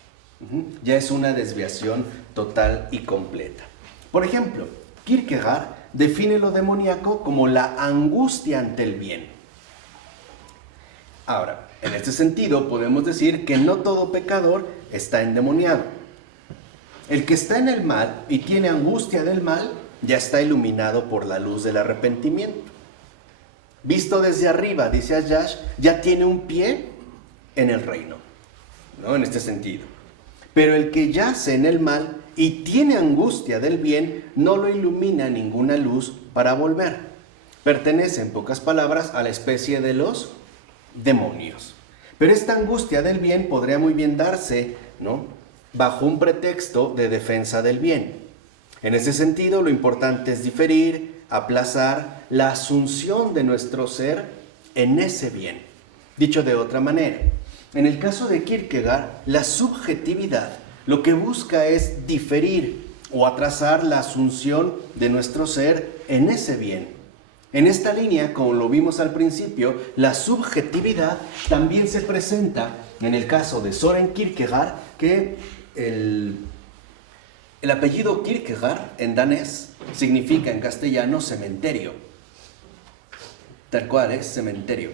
Ya es una desviación total y completa. Por ejemplo, Kierkegaard define lo demoníaco como la angustia ante el bien. Ahora, en este sentido podemos decir que no todo pecador está endemoniado. El que está en el mal y tiene angustia del mal, ya está iluminado por la luz del arrepentimiento. Visto desde arriba, dice Ayash, ya tiene un pie en el reino, ¿no? En este sentido. Pero el que yace en el mal y tiene angustia del bien, no lo ilumina ninguna luz para volver. Pertenece, en pocas palabras, a la especie de los demonios. Pero esta angustia del bien podría muy bien darse, ¿no?, bajo un pretexto de defensa del bien. En ese sentido, lo importante es diferir, aplazar la asunción de nuestro ser en ese bien. Dicho de otra manera, en el caso de Kierkegaard, la subjetividad lo que busca es diferir o atrasar la asunción de nuestro ser en ese bien. En esta línea, como lo vimos al principio, la subjetividad también se presenta en el caso de Søren Kierkegaard, que el apellido Kierkegaard en danés significa en castellano cementerio. Tal cual es cementerio.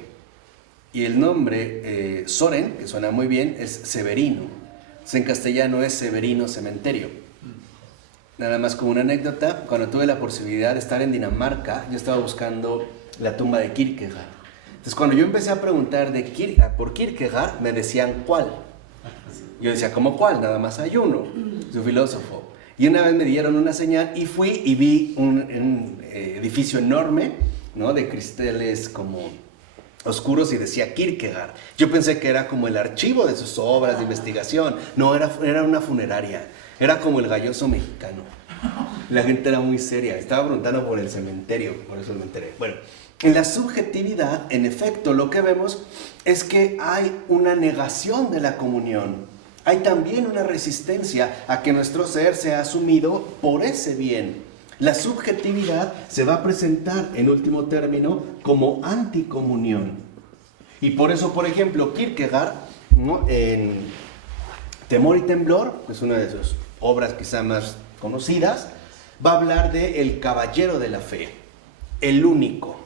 Y el nombre Søren, que suena muy bien, es Severino. En castellano es Severino Cementerio. Nada más como una anécdota, cuando tuve la posibilidad de estar en Dinamarca, yo estaba buscando la tumba de Kierkegaard. Entonces cuando yo empecé a preguntar por Kierkegaard, me decían ¿cuál? Yo decía, ¿cómo cuál? Nada más hay uno, su filósofo. Y una vez me dieron una señal y fui y vi un edificio enorme, ¿no?, de cristales como oscuros y decía Kierkegaard. Yo pensé que era como el archivo de sus obras de investigación. No, era una funeraria. Era como el galloso mexicano. La gente era muy seria. Estaba preguntando por el cementerio, por eso me enteré. Bueno, en la subjetividad, en efecto, lo que vemos es que hay una negación de la comunión. Hay también una resistencia a que nuestro ser sea asumido por ese bien. La subjetividad se va a presentar, en último término, como anticomunión. Y por eso, por ejemplo, Kierkegaard, ¿no?, en Temor y Temblor, que es una de sus obras quizá más conocidas, va a hablar de el caballero de la fe, el único,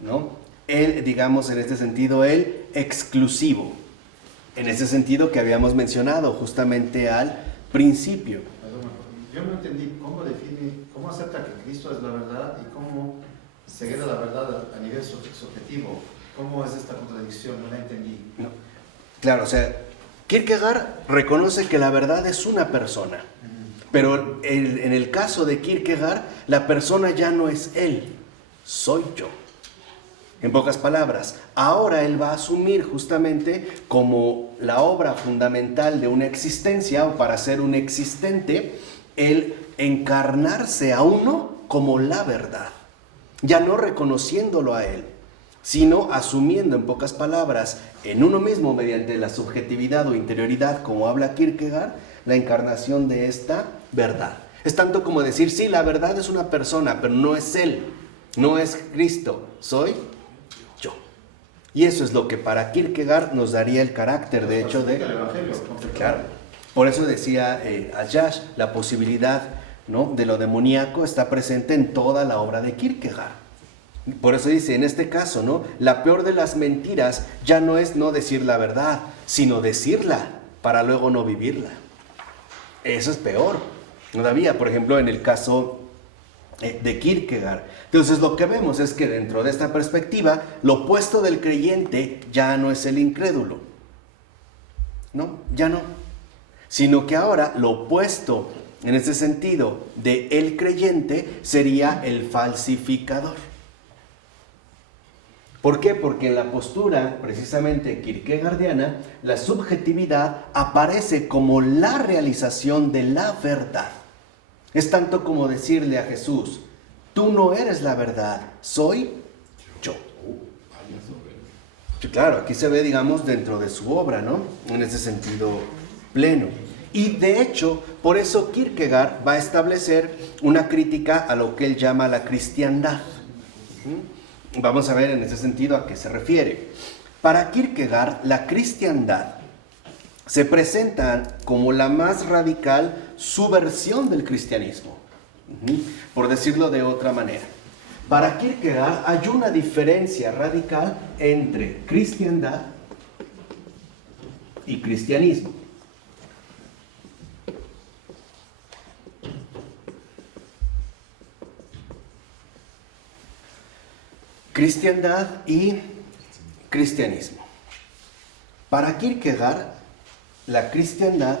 ¿no? El, digamos, en este sentido, el exclusivo. En ese sentido que habíamos mencionado justamente al principio. Yo no entendí cómo acepta que Cristo es la verdad y cómo se queda la verdad a nivel subjetivo. ¿Cómo es esta contradicción? No la entendí. No. Claro, o sea, Kierkegaard reconoce que la verdad es una persona, pero en el caso de Kierkegaard, la persona ya no es él, soy yo. En pocas palabras, ahora él va a asumir justamente como la obra fundamental de una existencia, o para ser un existente, el encarnarse a uno como la verdad, ya no reconociéndolo a él, sino asumiendo, en pocas palabras, en uno mismo mediante la subjetividad o interioridad, como habla Kierkegaard, la encarnación de esta verdad. Es tanto como decir, sí, la verdad es una persona, pero no es él, no es Cristo, soy yo. Y eso es lo que para Kierkegaard nos daría el carácter, de hecho, de... Claro. Por eso decía Ayash, la posibilidad, ¿no?, de lo demoníaco está presente en toda la obra de Kierkegaard. Por eso dice, en este caso, ¿no? La peor de las mentiras ya no es no decir la verdad, sino decirla para luego no vivirla. Eso es peor. Todavía, por ejemplo, en el caso de Kierkegaard. Entonces lo que vemos es que dentro de esta perspectiva, lo opuesto del creyente ya no es el incrédulo. No, ya no. Sino que ahora lo opuesto en ese sentido de el creyente sería el falsificador. ¿Por qué? Porque en la postura precisamente kierkegaardiana, la subjetividad aparece como la realización de la verdad. Es tanto como decirle a Jesús, tú no eres la verdad, soy yo. Claro, aquí se ve, digamos, dentro de su obra, ¿no? En ese sentido pleno. Y de hecho, por eso Kierkegaard va a establecer una crítica a lo que él llama la cristiandad. Vamos a ver en ese sentido a qué se refiere. Para Kierkegaard, la cristiandad se presenta como la más radical subversión del cristianismo, por decirlo de otra manera. Para Kierkegaard hay una diferencia radical entre cristiandad y cristianismo. Cristiandad y cristianismo. Para Kierkegaard, la cristiandad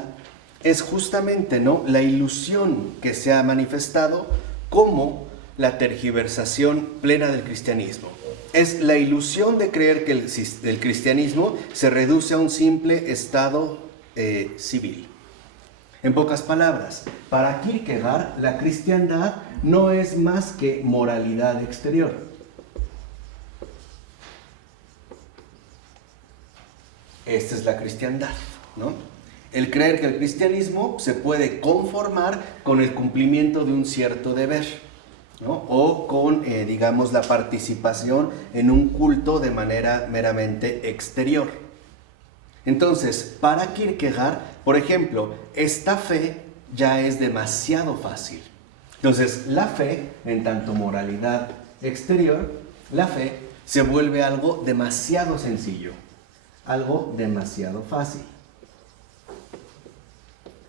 es justamente, ¿no?, la ilusión que se ha manifestado como la tergiversación plena del cristianismo. Es la ilusión de creer que el cristianismo se reduce a un simple estado civil. En pocas palabras, para Kierkegaard, la cristiandad no es más que moralidad exterior. Esta es la cristiandad, ¿no? El creer que el cristianismo se puede conformar con el cumplimiento de un cierto deber, ¿no? O con, digamos, la participación en un culto de manera meramente exterior. Entonces, para Kierkegaard, por ejemplo, esta fe ya es demasiado fácil. Entonces, la fe, en tanto moralidad exterior, la fe se vuelve algo demasiado sencillo. Algo demasiado fácil.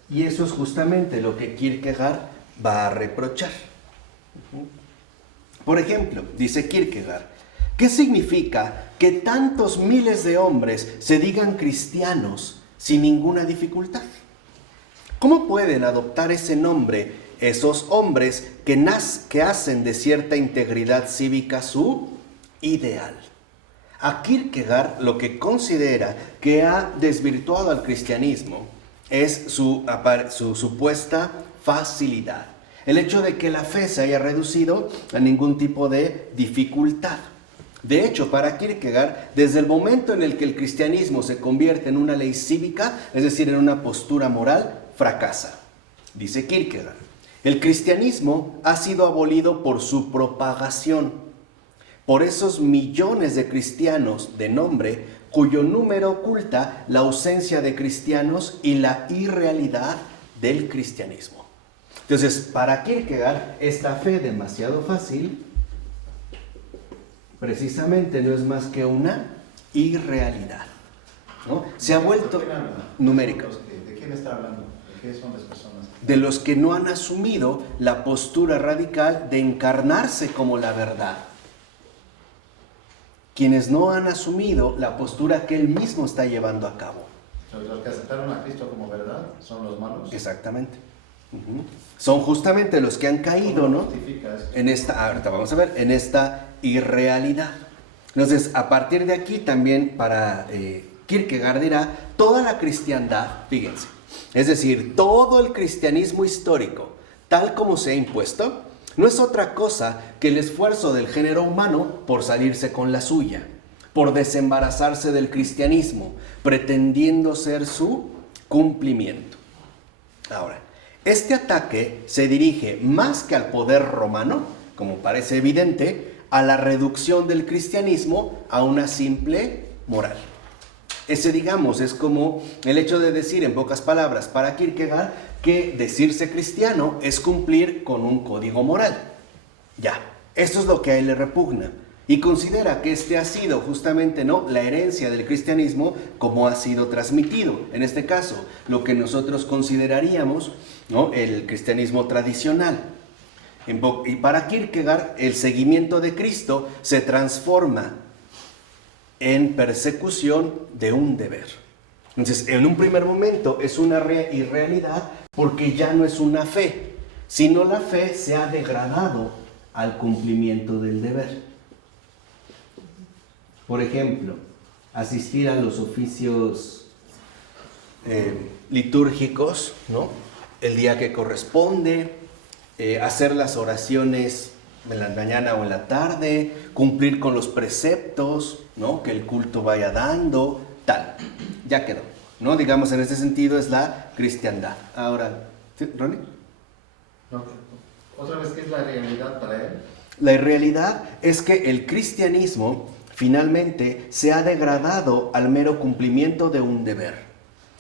Y eso es justamente lo que Kierkegaard va a reprochar. Por ejemplo, dice Kierkegaard, ¿qué significa que tantos miles de hombres se digan cristianos sin ninguna dificultad? ¿Cómo pueden adoptar ese nombre esos hombres que hacen de cierta integridad cívica su ideal? A Kierkegaard lo que considera que ha desvirtuado al cristianismo es su supuesta facilidad. El hecho de que la fe se haya reducido a ningún tipo de dificultad. De hecho, para Kierkegaard, desde el momento en el que el cristianismo se convierte en una ley cívica, es decir, en una postura moral, fracasa. Dice Kierkegaard, el cristianismo ha sido abolido por su propagación. Por esos millones de cristianos de nombre cuyo número oculta la ausencia de cristianos y la irrealidad del cristianismo. Entonces, para Kierkegaard, esta fe demasiado fácil precisamente no es más que una irrealidad, ¿no? Se ha vuelto numérica. ¿De quién está hablando? ¿De qué son las personas? De los que no han asumido la postura radical de encarnarse como la verdad. Quienes no han asumido la postura que él mismo está llevando a cabo. Los que aceptaron a Cristo como verdad son los malos. Exactamente. Son justamente los que han caído, ¿no? En esta, ahorita vamos a ver, en esta irrealidad. Entonces, a partir de aquí también para Kierkegaard dirá, toda la cristiandad, fíjense, es decir, todo el cristianismo histórico, tal como se ha impuesto, no es otra cosa que el esfuerzo del género humano por salirse con la suya, por desembarazarse del cristianismo, pretendiendo ser su cumplimiento. Ahora, este ataque se dirige más que al poder romano, como parece evidente, a la reducción del cristianismo a una simple moral. Ese, digamos, es como el hecho de decir, en pocas palabras, para Kierkegaard, que decirse cristiano es cumplir con un código moral. Ya, esto es lo que a él le repugna. y considera que este ha sido justamente, ¿no?, la herencia del cristianismo como ha sido transmitido. En este caso, lo que nosotros consideraríamos, ¿no?, el cristianismo tradicional. Y para Kierkegaard, el seguimiento de Cristo se transforma en persecución de un deber. Entonces, en un primer momento es una irrealidad porque ya no es una fe, sino la fe se ha degradado al cumplimiento del deber. Por ejemplo, asistir a los oficios litúrgicos, ¿no?, el día que corresponde, hacer las oraciones en la mañana o en la tarde, cumplir con los preceptos, ¿no?, que el culto vaya dando, tal, ya quedó, ¿no? Digamos, en este sentido es la cristiandad. Ahora, ¿sí, Ronnie? No, otra vez, ¿qué es la realidad para él? La realidad es que el cristianismo finalmente se ha degradado al mero cumplimiento de un deber,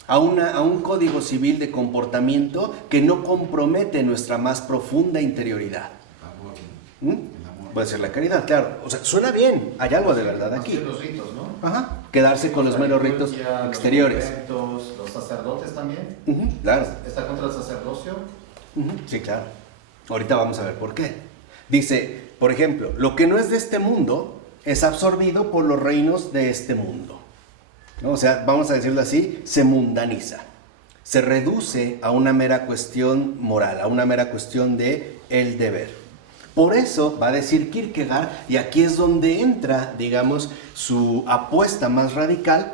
a un código civil de comportamiento que no compromete nuestra más profunda interioridad. Puede ser la caridad, claro. O sea, suena bien, hay algo de verdad aquí. Los ritos, ¿no? Ajá. Quedarse con los meros ritos exteriores. Los sacerdotes también. Claro. ¿Está contra el sacerdocio? Sí, claro. Ahorita vamos a ver por qué. Dice, por ejemplo, lo que no es de este mundo es absorbido por los reinos de este mundo, ¿no? O sea, vamos a decirlo así, se mundaniza, se reduce a una mera cuestión moral, a una mera cuestión de el deber. Por eso va a decir Kierkegaard, y aquí es donde entra, digamos, su apuesta más radical.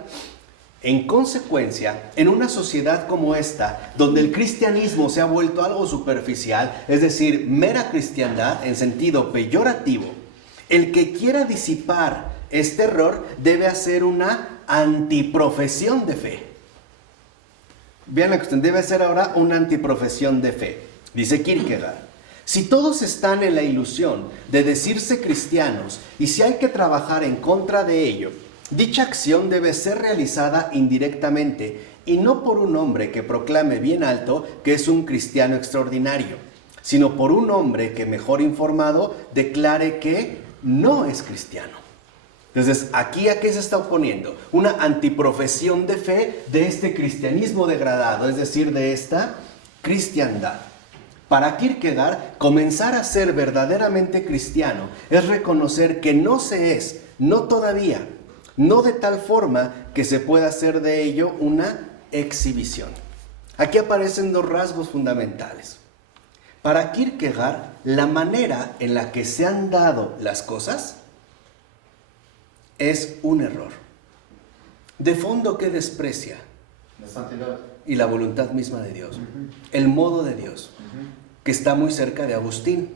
En consecuencia, en una sociedad como esta, donde el cristianismo se ha vuelto algo superficial, es decir, mera cristiandad en sentido peyorativo, el que quiera disipar este error debe hacer una antiprofesión de fe. Vean la cuestión, debe hacer ahora una antiprofesión de fe. Dice Kierkegaard, si todos están en la ilusión de decirse cristianos y si hay que trabajar en contra de ello, dicha acción debe ser realizada indirectamente y no por un hombre que proclame bien alto que es un cristiano extraordinario, sino por un hombre que mejor informado declare que no es cristiano. Entonces, ¿aquí a qué se está oponiendo? Una antiprofesión de fe de este cristianismo degradado, es decir, de esta cristiandad. Para Kierkegaard, comenzar a ser verdaderamente cristiano es reconocer que no se es, no todavía, no de tal forma que se pueda hacer de ello una exhibición. Aquí aparecen dos rasgos fundamentales. Para Kierkegaard, la manera en la que se han dado las cosas es un error. De fondo, ¿qué desprecia? La santidad. Y la voluntad misma de Dios. El modo de Dios, que está muy cerca de Agustín,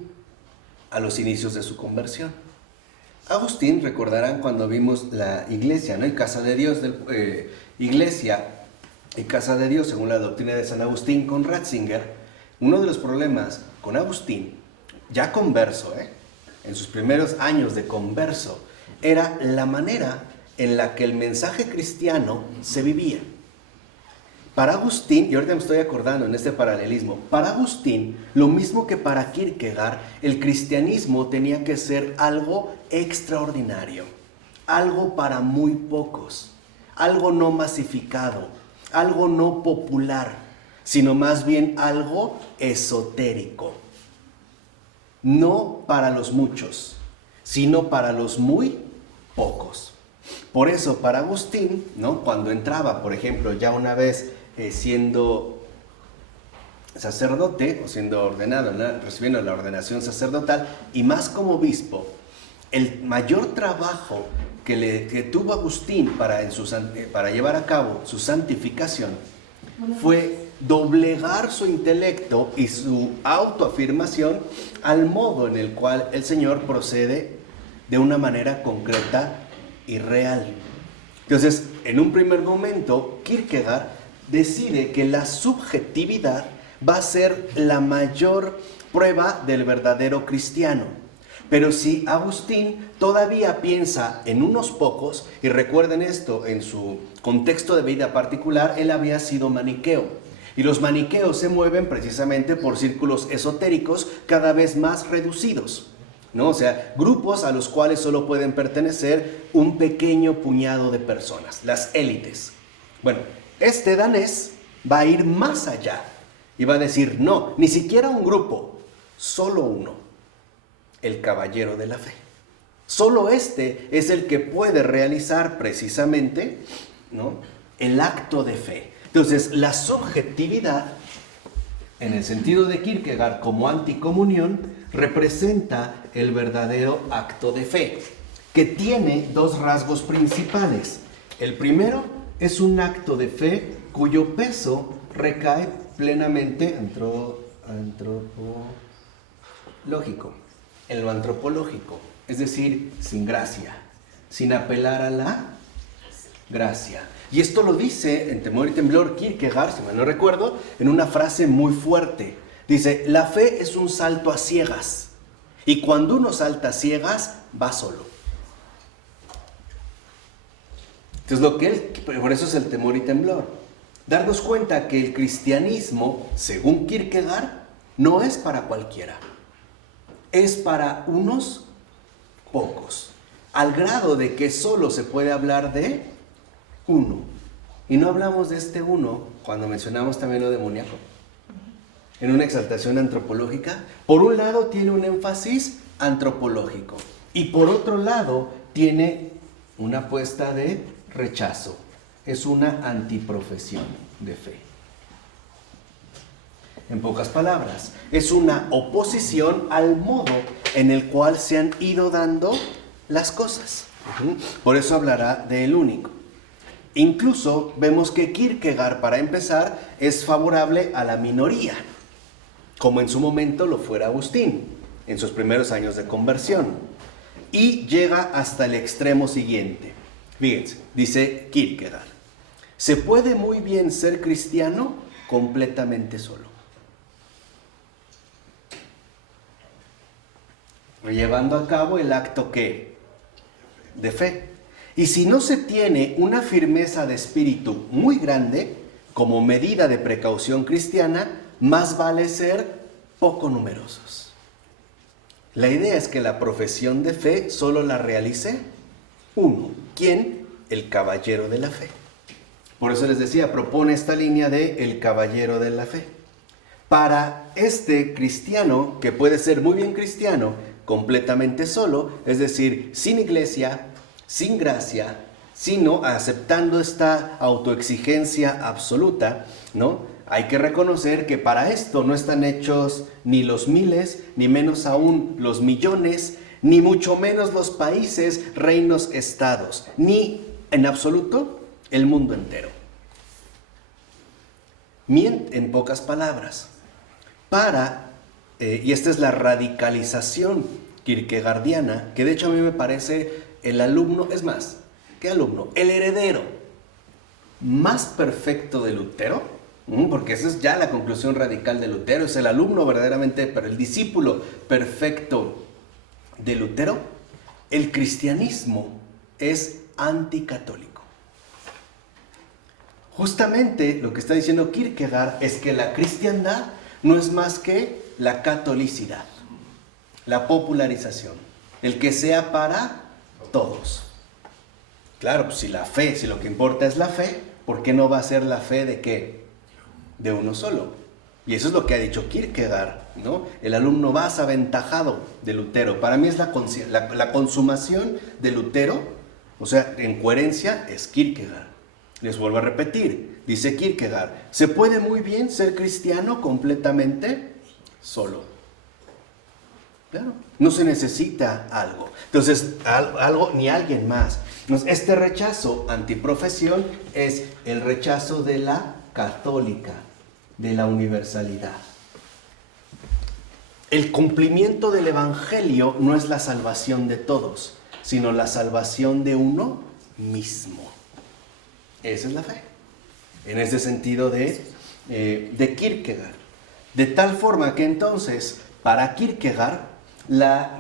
a los inicios de su conversión. Agustín, recordarán cuando vimos la iglesia, ¿no? Y casa de Dios, iglesia y casa de Dios, según la doctrina de San Agustín con Ratzinger. Uno de los problemas con Agustín, ya converso, en sus primeros años de converso, era la manera en la que el mensaje cristiano se vivía. Para Agustín, y ahorita me estoy acordando en este paralelismo, para Agustín, lo mismo que para Kierkegaard, el cristianismo tenía que ser algo extraordinario, algo para muy pocos, algo no masificado, algo no popular, sino más bien algo esotérico. No para los muchos, sino para los muy pocos. Por eso, para Agustín, ¿no?, cuando entraba, por ejemplo, ya una vez siendo sacerdote o siendo ordenado, ¿no?, recibiendo la ordenación sacerdotal y más como obispo, el mayor trabajo que tuvo Agustín para llevar a cabo su santificación fue doblegar su intelecto y su autoafirmación al modo en el cual el Señor procede de una manera concreta y real. Entonces, en un primer momento, Kierkegaard decide que la subjetividad va a ser la mayor prueba del verdadero cristiano. Pero si Agustín todavía piensa en unos pocos, y recuerden esto, en su contexto de vida particular, él había sido maniqueo. Y los maniqueos se mueven precisamente por círculos esotéricos cada vez más reducidos. ¿no? O sea, grupos a los cuales solo pueden pertenecer un pequeño puñado de personas, las élites. Bueno, este danés va a ir más allá y va a decir, no, ni siquiera un grupo, solo uno, el caballero de la fe. Solo este es el que puede realizar precisamente, ¿no?, el acto de fe. Entonces, la subjetividad, en el sentido de Kierkegaard como anticomunión, representa el verdadero acto de fe, que tiene dos rasgos principales. El primero es un acto de fe cuyo peso recae plenamente en lo antropológico, es decir, sin gracia, sin apelar a la gracia. Y esto lo dice en Temor y Temblor Kierkegaard, si mal no recuerdo, en una frase muy fuerte. Dice, la fe es un salto a ciegas, y cuando uno salta a ciegas, va solo. Entonces, por eso es el Temor y Temblor. Darnos cuenta que el cristianismo, según Kierkegaard, no es para cualquiera. Es para unos pocos, al grado de que solo se puede hablar de uno. Y no hablamos de este uno cuando mencionamos también lo demoníaco. En una exaltación antropológica, por un lado tiene un énfasis antropológico y por otro lado tiene una apuesta de rechazo. Es una antiprofesión de fe. En pocas palabras, es una oposición al modo en el cual se han ido dando las cosas. Por eso hablará del único. Incluso vemos que Kierkegaard, para empezar, es favorable a la minoría, como en su momento lo fuera Agustín, en sus primeros años de conversión. Y llega hasta el extremo siguiente. Fíjense, dice Kierkegaard, se puede muy bien ser cristiano completamente solo, llevando a cabo el acto ¿qué? De fe. Y si no se tiene una firmeza de espíritu muy grande, como medida de precaución cristiana, más vale ser poco numerosos. La idea es que la profesión de fe solo la realice uno. ¿Quién? El caballero de la fe. Por eso les decía, propone esta línea de el caballero de la fe. Para este cristiano, que puede ser muy bien cristiano, completamente solo, es decir, sin iglesia, sin gracia, sino aceptando esta autoexigencia absoluta, ¿no? Hay que reconocer que para esto no están hechos ni los miles, ni menos aún los millones, ni mucho menos los países, reinos, estados, ni en absoluto el mundo entero. En pocas palabras, y esta es la radicalización kierkegaardiana, que de hecho a mí me parece el alumno, es más, ¿qué alumno? El heredero más perfecto de Lutero, porque esa es ya la conclusión radical de Lutero, es el alumno verdaderamente, pero el discípulo perfecto de Lutero. El cristianismo es anticatólico. Justamente lo que está diciendo Kierkegaard es que la cristiandad no es más que la catolicidad, la popularización, el que sea para todos. Claro, pues si lo que importa es la fe, ¿por qué no va a ser la fe de qué? De uno solo. Y eso es lo que ha dicho Kierkegaard, ¿no? El alumno más aventajado de Lutero. Para mí es la consumación de Lutero, o sea, en coherencia es Kierkegaard. Les vuelvo a repetir, dice Kierkegaard, se puede muy bien ser cristiano completamente solo. Claro, no se necesita algo. Entonces, algo ni alguien más. Entonces, este rechazo antiprofesión es el rechazo de la católica, de la universalidad. El cumplimiento del evangelio no es la salvación de todos, sino la salvación de uno mismo. Esa es la fe. En ese sentido de Kierkegaard. De tal forma que entonces, para Kierkegaard, la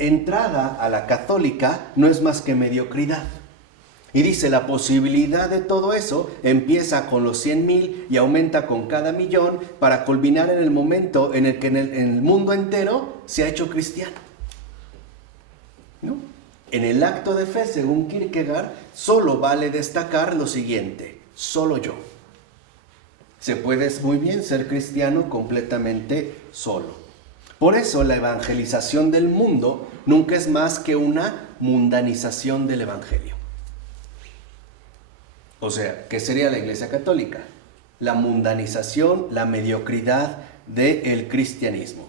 entrada a la católica no es más que mediocridad. Y dice, la posibilidad de todo eso empieza con los 100,000 y aumenta con cada millón para culminar en el momento en el que en el mundo entero se ha hecho cristiano, ¿no? En el acto de fe, según Kierkegaard, solo vale destacar lo siguiente: solo yo. Se puede muy bien ser cristiano completamente solo. Por eso la evangelización del mundo nunca es más que una mundanización del evangelio. O sea, ¿qué sería la Iglesia Católica? La mundanización, la mediocridad del cristianismo.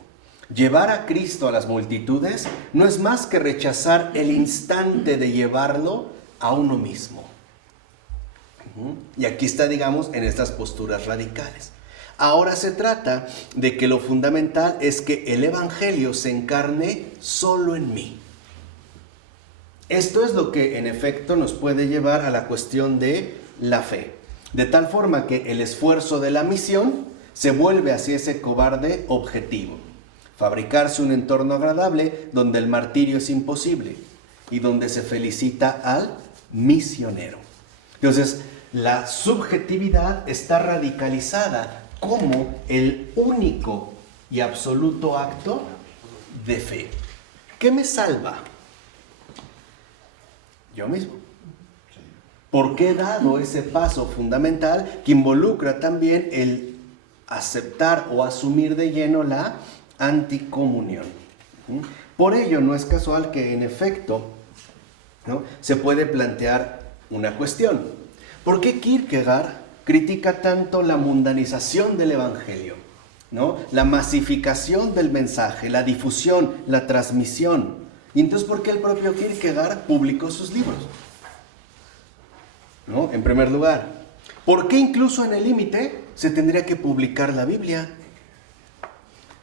Llevar a Cristo a las multitudes no es más que rechazar el instante de llevarlo a uno mismo. Y aquí está, digamos, en estas posturas radicales. Ahora se trata de que lo fundamental es que el evangelio se encarne solo en mí. Esto es lo que en efecto nos puede llevar a la cuestión de la fe, de tal forma que el esfuerzo de la misión se vuelve hacia ese cobarde objetivo: fabricarse un entorno agradable donde el martirio es imposible y donde se felicita al misionero. Entonces, la subjetividad está radicalizada como el único y absoluto acto de fe. ¿Qué me salva? Yo mismo. Porque he dado ese paso fundamental que involucra también el aceptar o asumir de lleno la anticomunión. Por ello no es casual que en efecto, ¿no?, se puede plantear una cuestión. ¿Por qué Kierkegaard critica tanto la mundanización del evangelio, ¿no?, la masificación del mensaje, la difusión, la transmisión? Y entonces, ¿por qué el propio Kierkegaard publicó sus libros? ¿No? En primer lugar, ¿por qué incluso en el límite se tendría que publicar la Biblia?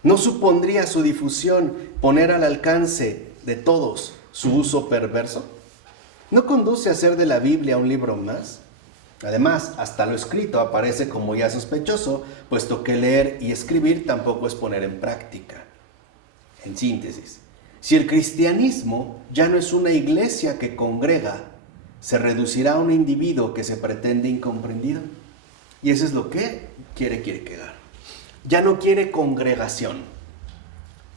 ¿No supondría su difusión poner al alcance de todos su uso perverso? ¿No conduce a hacer de la Biblia un libro más? Además, hasta lo escrito aparece como ya sospechoso, puesto que leer y escribir tampoco es poner en práctica. En síntesis, si el cristianismo ya no es una iglesia que congrega, se reducirá a un individuo que se pretende incomprendido. Y eso es lo que quiere Kierkegaard. Ya no quiere congregación,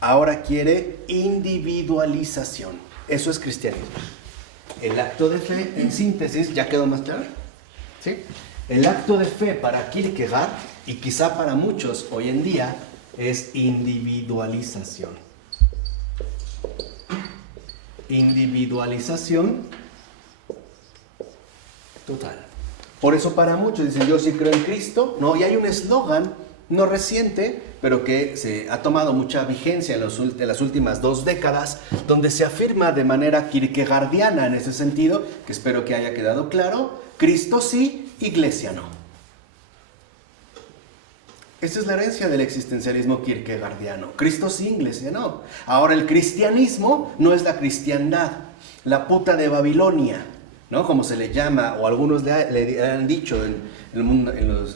ahora quiere individualización. Eso es cristianismo. El acto de fe, en síntesis, ¿ya quedó más claro? ¿Sí? El acto de fe para Kierkegaard, y quizá para muchos hoy en día, es individualización. Individualización total. Por eso para muchos dicen, yo sí creo en Cristo, ¿no? Y hay un eslogan no reciente, pero que se ha tomado mucha vigencia en las últimas 2 décadas, donde se afirma de manera kierkegaardiana en ese sentido, que espero que haya quedado claro: Cristo sí, iglesia no. Esa es la herencia del existencialismo kierkegaardiano. Cristo sí, iglesia no. Ahora, el cristianismo no es la cristiandad, la puta de Babilonia, ¿no?, como se le llama, o algunos le han dicho en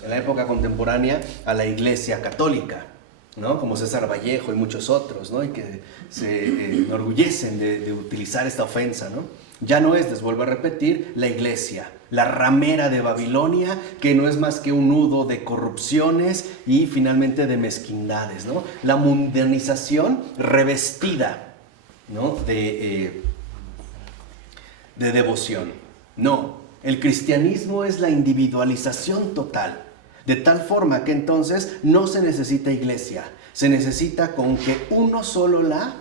la época contemporánea a la Iglesia Católica, ¿no?, como César Vallejo y muchos otros, ¿no?, y que se enorgullecen de utilizar esta ofensa, ¿no? Ya no es, les vuelvo a repetir, la Iglesia, la ramera de Babilonia, que no es más que un nudo de corrupciones y finalmente de mezquindades, ¿no? La mundanización revestida, ¿no?, de devoción. No, el cristianismo es la individualización total, de tal forma que entonces no se necesita iglesia, se necesita con que uno solo la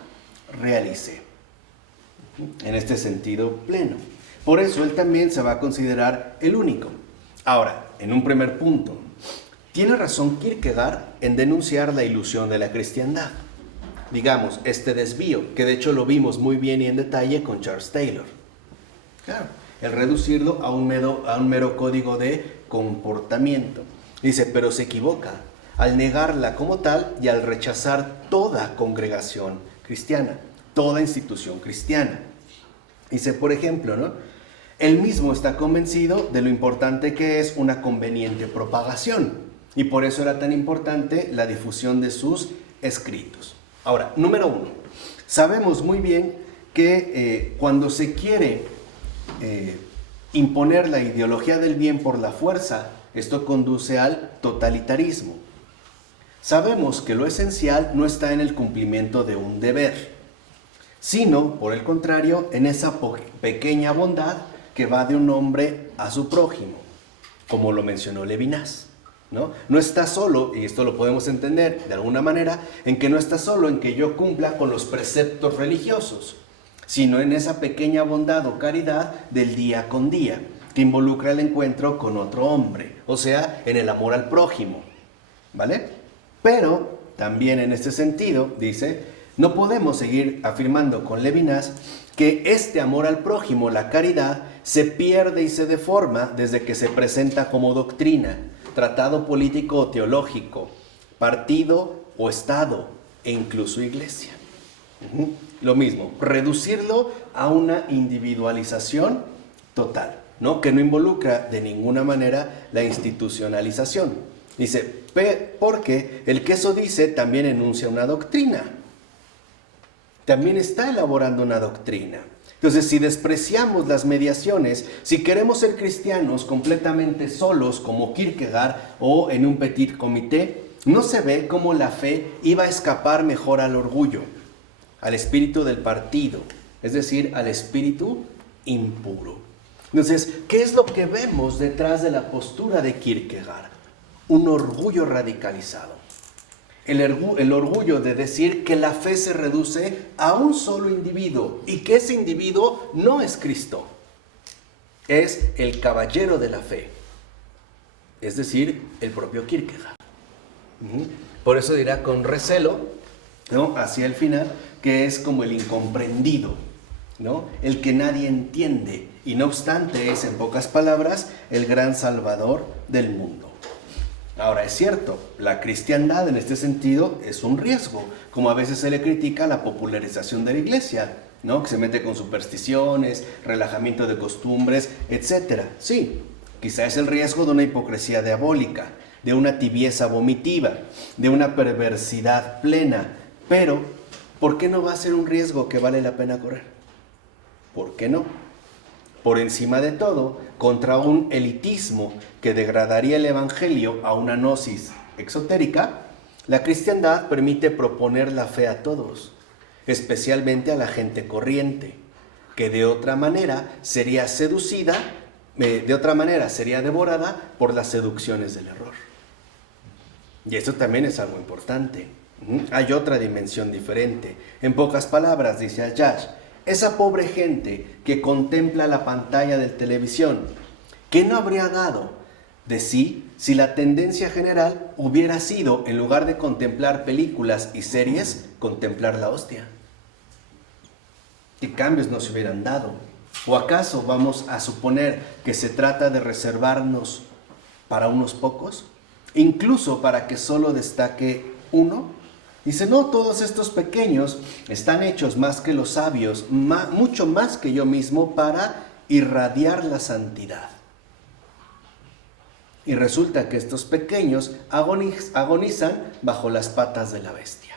realice, en este sentido pleno. Por eso él también se va a considerar el único. Ahora, en un primer punto, tiene razón Kierkegaard en denunciar la ilusión de la cristiandad. Digamos, este desvío, que de hecho lo vimos muy bien y en detalle con Charles Taylor. Claro, el reducirlo a un mero código de comportamiento. Dice, pero se equivoca al negarla como tal y al rechazar toda congregación cristiana, toda institución cristiana. Dice, por ejemplo, ¿no?, él mismo está convencido de lo importante que es una conveniente propagación, y por eso era tan importante la difusión de sus escritos. Ahora, número 1, sabemos muy bien que cuando se quiere imponer la ideología del bien por la fuerza, esto conduce al totalitarismo. Sabemos que lo esencial no está en el cumplimiento de un deber, sino, por el contrario, en esa pequeña bondad que va de un hombre a su prójimo, como lo mencionó Levinas, ¿no? No está solo, y esto lo podemos entender de alguna manera, en que no está solo en que yo cumpla con los preceptos religiosos, sino en esa pequeña bondad o caridad del día con día, que involucra el encuentro con otro hombre, o sea, en el amor al prójimo, ¿vale? Pero también en este sentido, dice, no podemos seguir afirmando con Levinas que este amor al prójimo, la caridad, se pierde y se deforma desde que se presenta como doctrina, tratado político o teológico, partido o Estado e incluso iglesia. Lo mismo, reducirlo a una individualización total, ¿no? Que no involucra de ninguna manera la institucionalización. Dice, porque el que eso dice también enuncia una doctrina. También está elaborando una doctrina. Entonces, si despreciamos las mediaciones, si queremos ser cristianos completamente solos como Kierkegaard o en un petit comité, no se ve cómo la fe iba a escapar mejor al orgullo, al espíritu del partido, es decir, al espíritu impuro. Entonces, ¿qué es lo que vemos detrás de la postura de Kierkegaard? Un orgullo radicalizado. El orgullo de decir que la fe se reduce a un solo individuo y que ese individuo no es Cristo, es el caballero de la fe, es decir, el propio Kierkegaard. Por eso dirá con recelo, ¿no?, hacia el final, que es como el incomprendido, ¿no?, el que nadie entiende, y no obstante es, en pocas palabras, el gran salvador del mundo. Ahora, es cierto, la cristiandad en este sentido es un riesgo, como a veces se le critica la popularización de la iglesia, ¿no?, que se mete con supersticiones, relajamiento de costumbres, etc. Sí, quizá es el riesgo de una hipocresía diabólica, de una tibieza vomitiva, de una perversidad plena, pero ¿por qué no va a ser un riesgo que vale la pena correr? ¿Por qué no? Por encima de todo, contra un elitismo que degradaría el evangelio a una gnosis exotérica, la cristiandad permite proponer la fe a todos, especialmente a la gente corriente, que de otra manera sería seducida, de otra manera sería devorada por las seducciones del error. Y eso también es algo importante. Hay otra dimensión diferente. En pocas palabras, dice Ayash, esa pobre gente que contempla la pantalla de televisión, ¿qué no habría dado de sí si la tendencia general hubiera sido, en lugar de contemplar películas y series, contemplar la hostia? ¿Qué cambios nos hubieran dado? ¿O acaso vamos a suponer que se trata de reservarnos para unos pocos? Incluso para que solo destaque uno. Dice, no, todos estos pequeños están hechos más que los sabios, mucho más que yo mismo, para irradiar la santidad. Y resulta que estos pequeños agonizan bajo las patas de la bestia.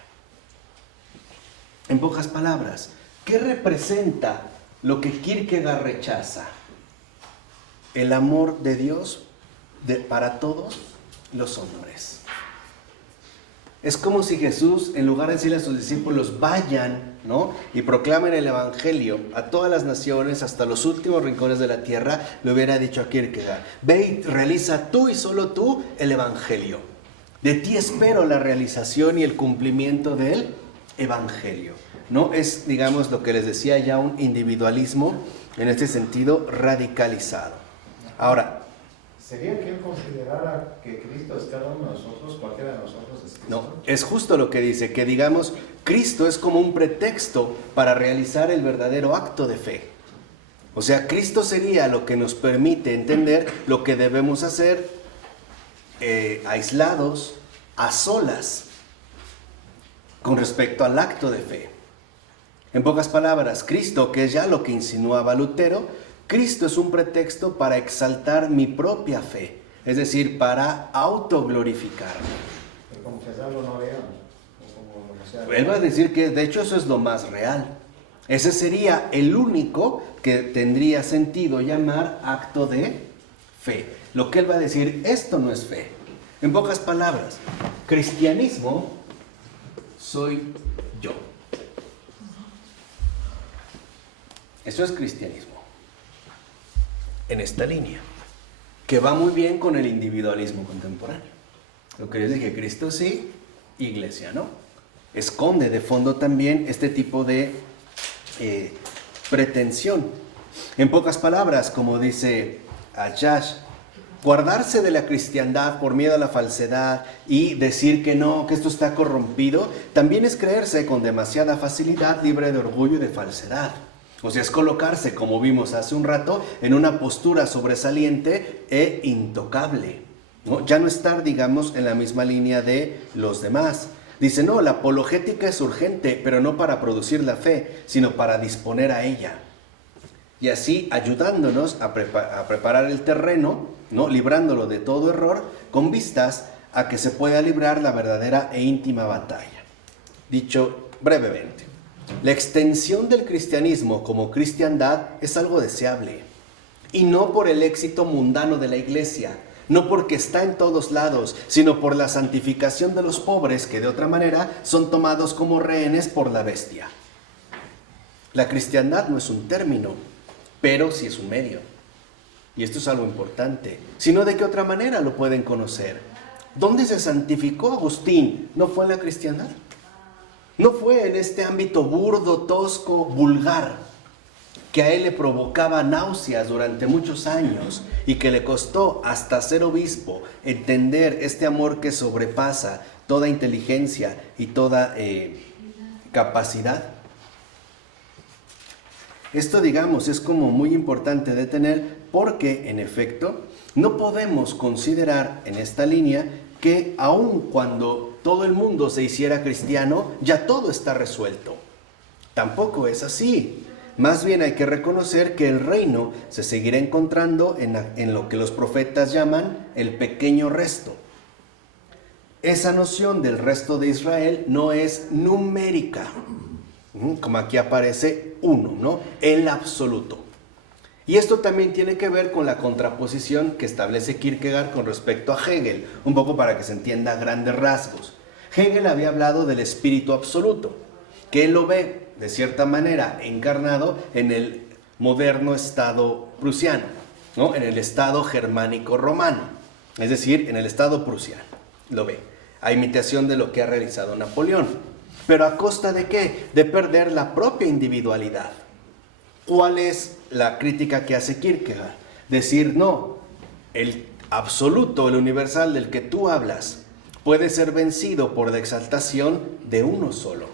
En pocas palabras, ¿qué representa lo que Kierkegaard rechaza? El amor de Dios para todos los hombres. Es como si Jesús, en lugar de decirle a sus discípulos, vayan, ¿no?, y proclamen el evangelio a todas las naciones, hasta los últimos rincones de la tierra, le hubiera dicho a Kierkegaard, ve y realiza tú y solo tú el evangelio. De ti espero la realización y el cumplimiento del evangelio. No es, digamos, lo que les decía ya, un individualismo en este sentido radicalizado. Ahora, ¿sería que él considerara que Cristo es cada uno de nosotros, cualquiera de nosotros es Cristo? no, es justo lo que dice, que digamos, Cristo es como un pretexto para realizar el verdadero acto de fe. O sea, Cristo sería lo que nos permite entender lo que debemos hacer aislados, a solas, con respecto al acto de fe. En pocas palabras, Cristo, que es ya lo que insinuaba Lutero, Cristo es un pretexto para exaltar mi propia fe, es decir, para autoglorificarme. Pero confesarlo no vean. Él va a decir que de hecho eso es lo más real. Ese sería el único que tendría sentido llamar acto de fe. Lo que él va a decir, esto no es fe. En pocas palabras, cristianismo soy yo. Eso es cristianismo. En esta línea, que va muy bien con el individualismo contemporáneo. Lo que yo dije, Cristo sí, iglesia no. Esconde de fondo también este tipo de pretensión. En pocas palabras, como dice Ayash, guardarse de la cristiandad por miedo a la falsedad y decir que no, que esto está corrompido, también es creerse con demasiada facilidad libre de orgullo y de falsedad. O sea, es colocarse, como vimos hace un rato, en una postura sobresaliente e intocable, ¿no? Ya no estar, digamos, en la misma línea de los demás. Dice, no, la apologética es urgente, pero no para producir la fe, sino para disponer a ella. Y así ayudándonos a preparar el terreno, ¿no? Librándolo de todo error, con vistas a que se pueda librar la verdadera e íntima batalla. Dicho brevemente, la extensión del cristianismo como cristiandad es algo deseable, y no por el éxito mundano de la iglesia, no porque está en todos lados, sino por la santificación de los pobres que de otra manera son tomados como rehenes por la bestia. La cristiandad no es un término, pero sí es un medio. Y esto es algo importante. Sino de qué otra manera lo pueden conocer. ¿Dónde se santificó Agustín? ¿No fue en la cristiandad? ¿No fue en este ámbito burdo, tosco, vulgar, que a él le provocaba náuseas durante muchos años y que le costó hasta ser obispo entender este amor que sobrepasa toda inteligencia y toda capacidad? Esto, digamos, es como muy importante de tener porque, en efecto, no podemos considerar en esta línea que aun cuando todo el mundo se hiciera cristiano, ya todo está resuelto. Tampoco es así. Más bien hay que reconocer que el reino se seguirá encontrando en lo que los profetas llaman el pequeño resto. Esa noción del resto de Israel no es numérica, como aquí aparece uno, ¿no? El absoluto. Y esto también tiene que ver con la contraposición que establece Kierkegaard con respecto a Hegel, un poco para que se entienda a grandes rasgos. Hegel había hablado del espíritu absoluto, que él lo ve, de cierta manera, encarnado en el moderno Estado prusiano, ¿no? En el Estado germánico romano, es decir, en el Estado prusiano, lo ve, a imitación de lo que ha realizado Napoleón. ¿Pero a costa de qué? De perder la propia individualidad. ¿Cuál es la crítica que hace Kierkegaard? Decir, no, el absoluto, el universal del que tú hablas, puede ser vencido por la exaltación de uno solo,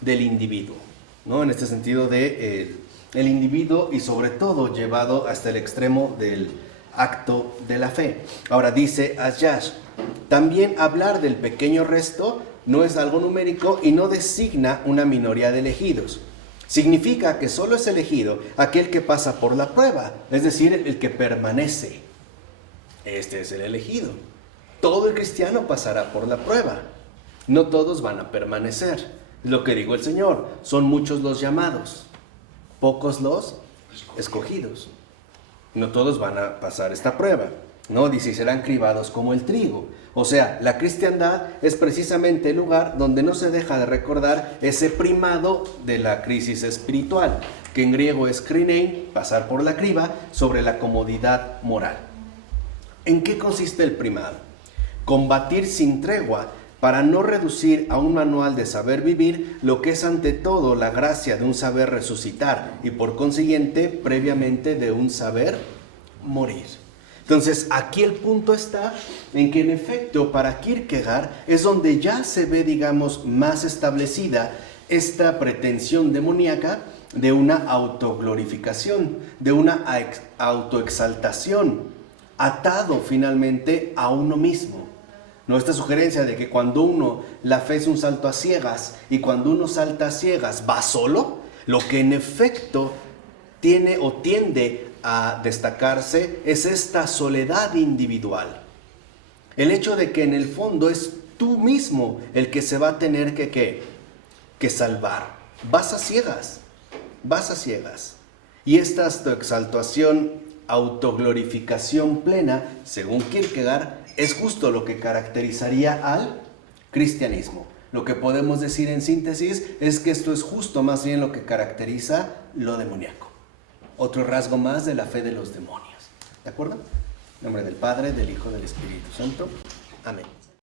del individuo, ¿no? En este sentido de el individuo y sobre todo llevado hasta el extremo del acto de la fe. Ahora dice Ayash, también hablar del pequeño resto no es algo numérico y no designa una minoría de elegidos. Significa que solo es elegido aquel que pasa por la prueba, es decir, el que permanece. Este es el elegido. Todo el cristiano pasará por la prueba. No todos van a permanecer. Es lo que dijo el Señor. Son muchos los llamados, pocos los escogidos. No todos van a pasar esta prueba. No, dice, serán cribados como el trigo. O sea, la cristiandad es precisamente el lugar donde no se deja de recordar ese primado de la crisis espiritual, que en griego es krinein, pasar por la criba, sobre la comodidad moral. ¿En qué consiste el primado? Combatir sin tregua para no reducir a un manual de saber vivir lo que es ante todo la gracia de un saber resucitar y por consiguiente previamente de un saber morir. Entonces, aquí el punto está en que en efecto para Kierkegaard es donde ya se ve, digamos, más establecida esta pretensión demoníaca de una autoglorificación, de una autoexaltación, atado finalmente a uno mismo. ¿No? Esta sugerencia de que cuando la fe es un salto a ciegas y cuando uno salta a ciegas va solo, lo que en efecto tiene o tiende a destacarse es esta soledad individual. El hecho de que en el fondo es tú mismo el que se va a tener que salvar. Vas a ciegas. vas a ciegas. Y esta autoexaltación, autoglorificación plena, según Kierkegaard, es justo lo que caracterizaría al cristianismo. Lo que podemos decir en síntesis es que esto es justo más bien lo que caracteriza lo demoníaco. Otro rasgo más de la fe de los demonios. ¿De acuerdo? En nombre del Padre, del Hijo, del Espíritu Santo. Amén.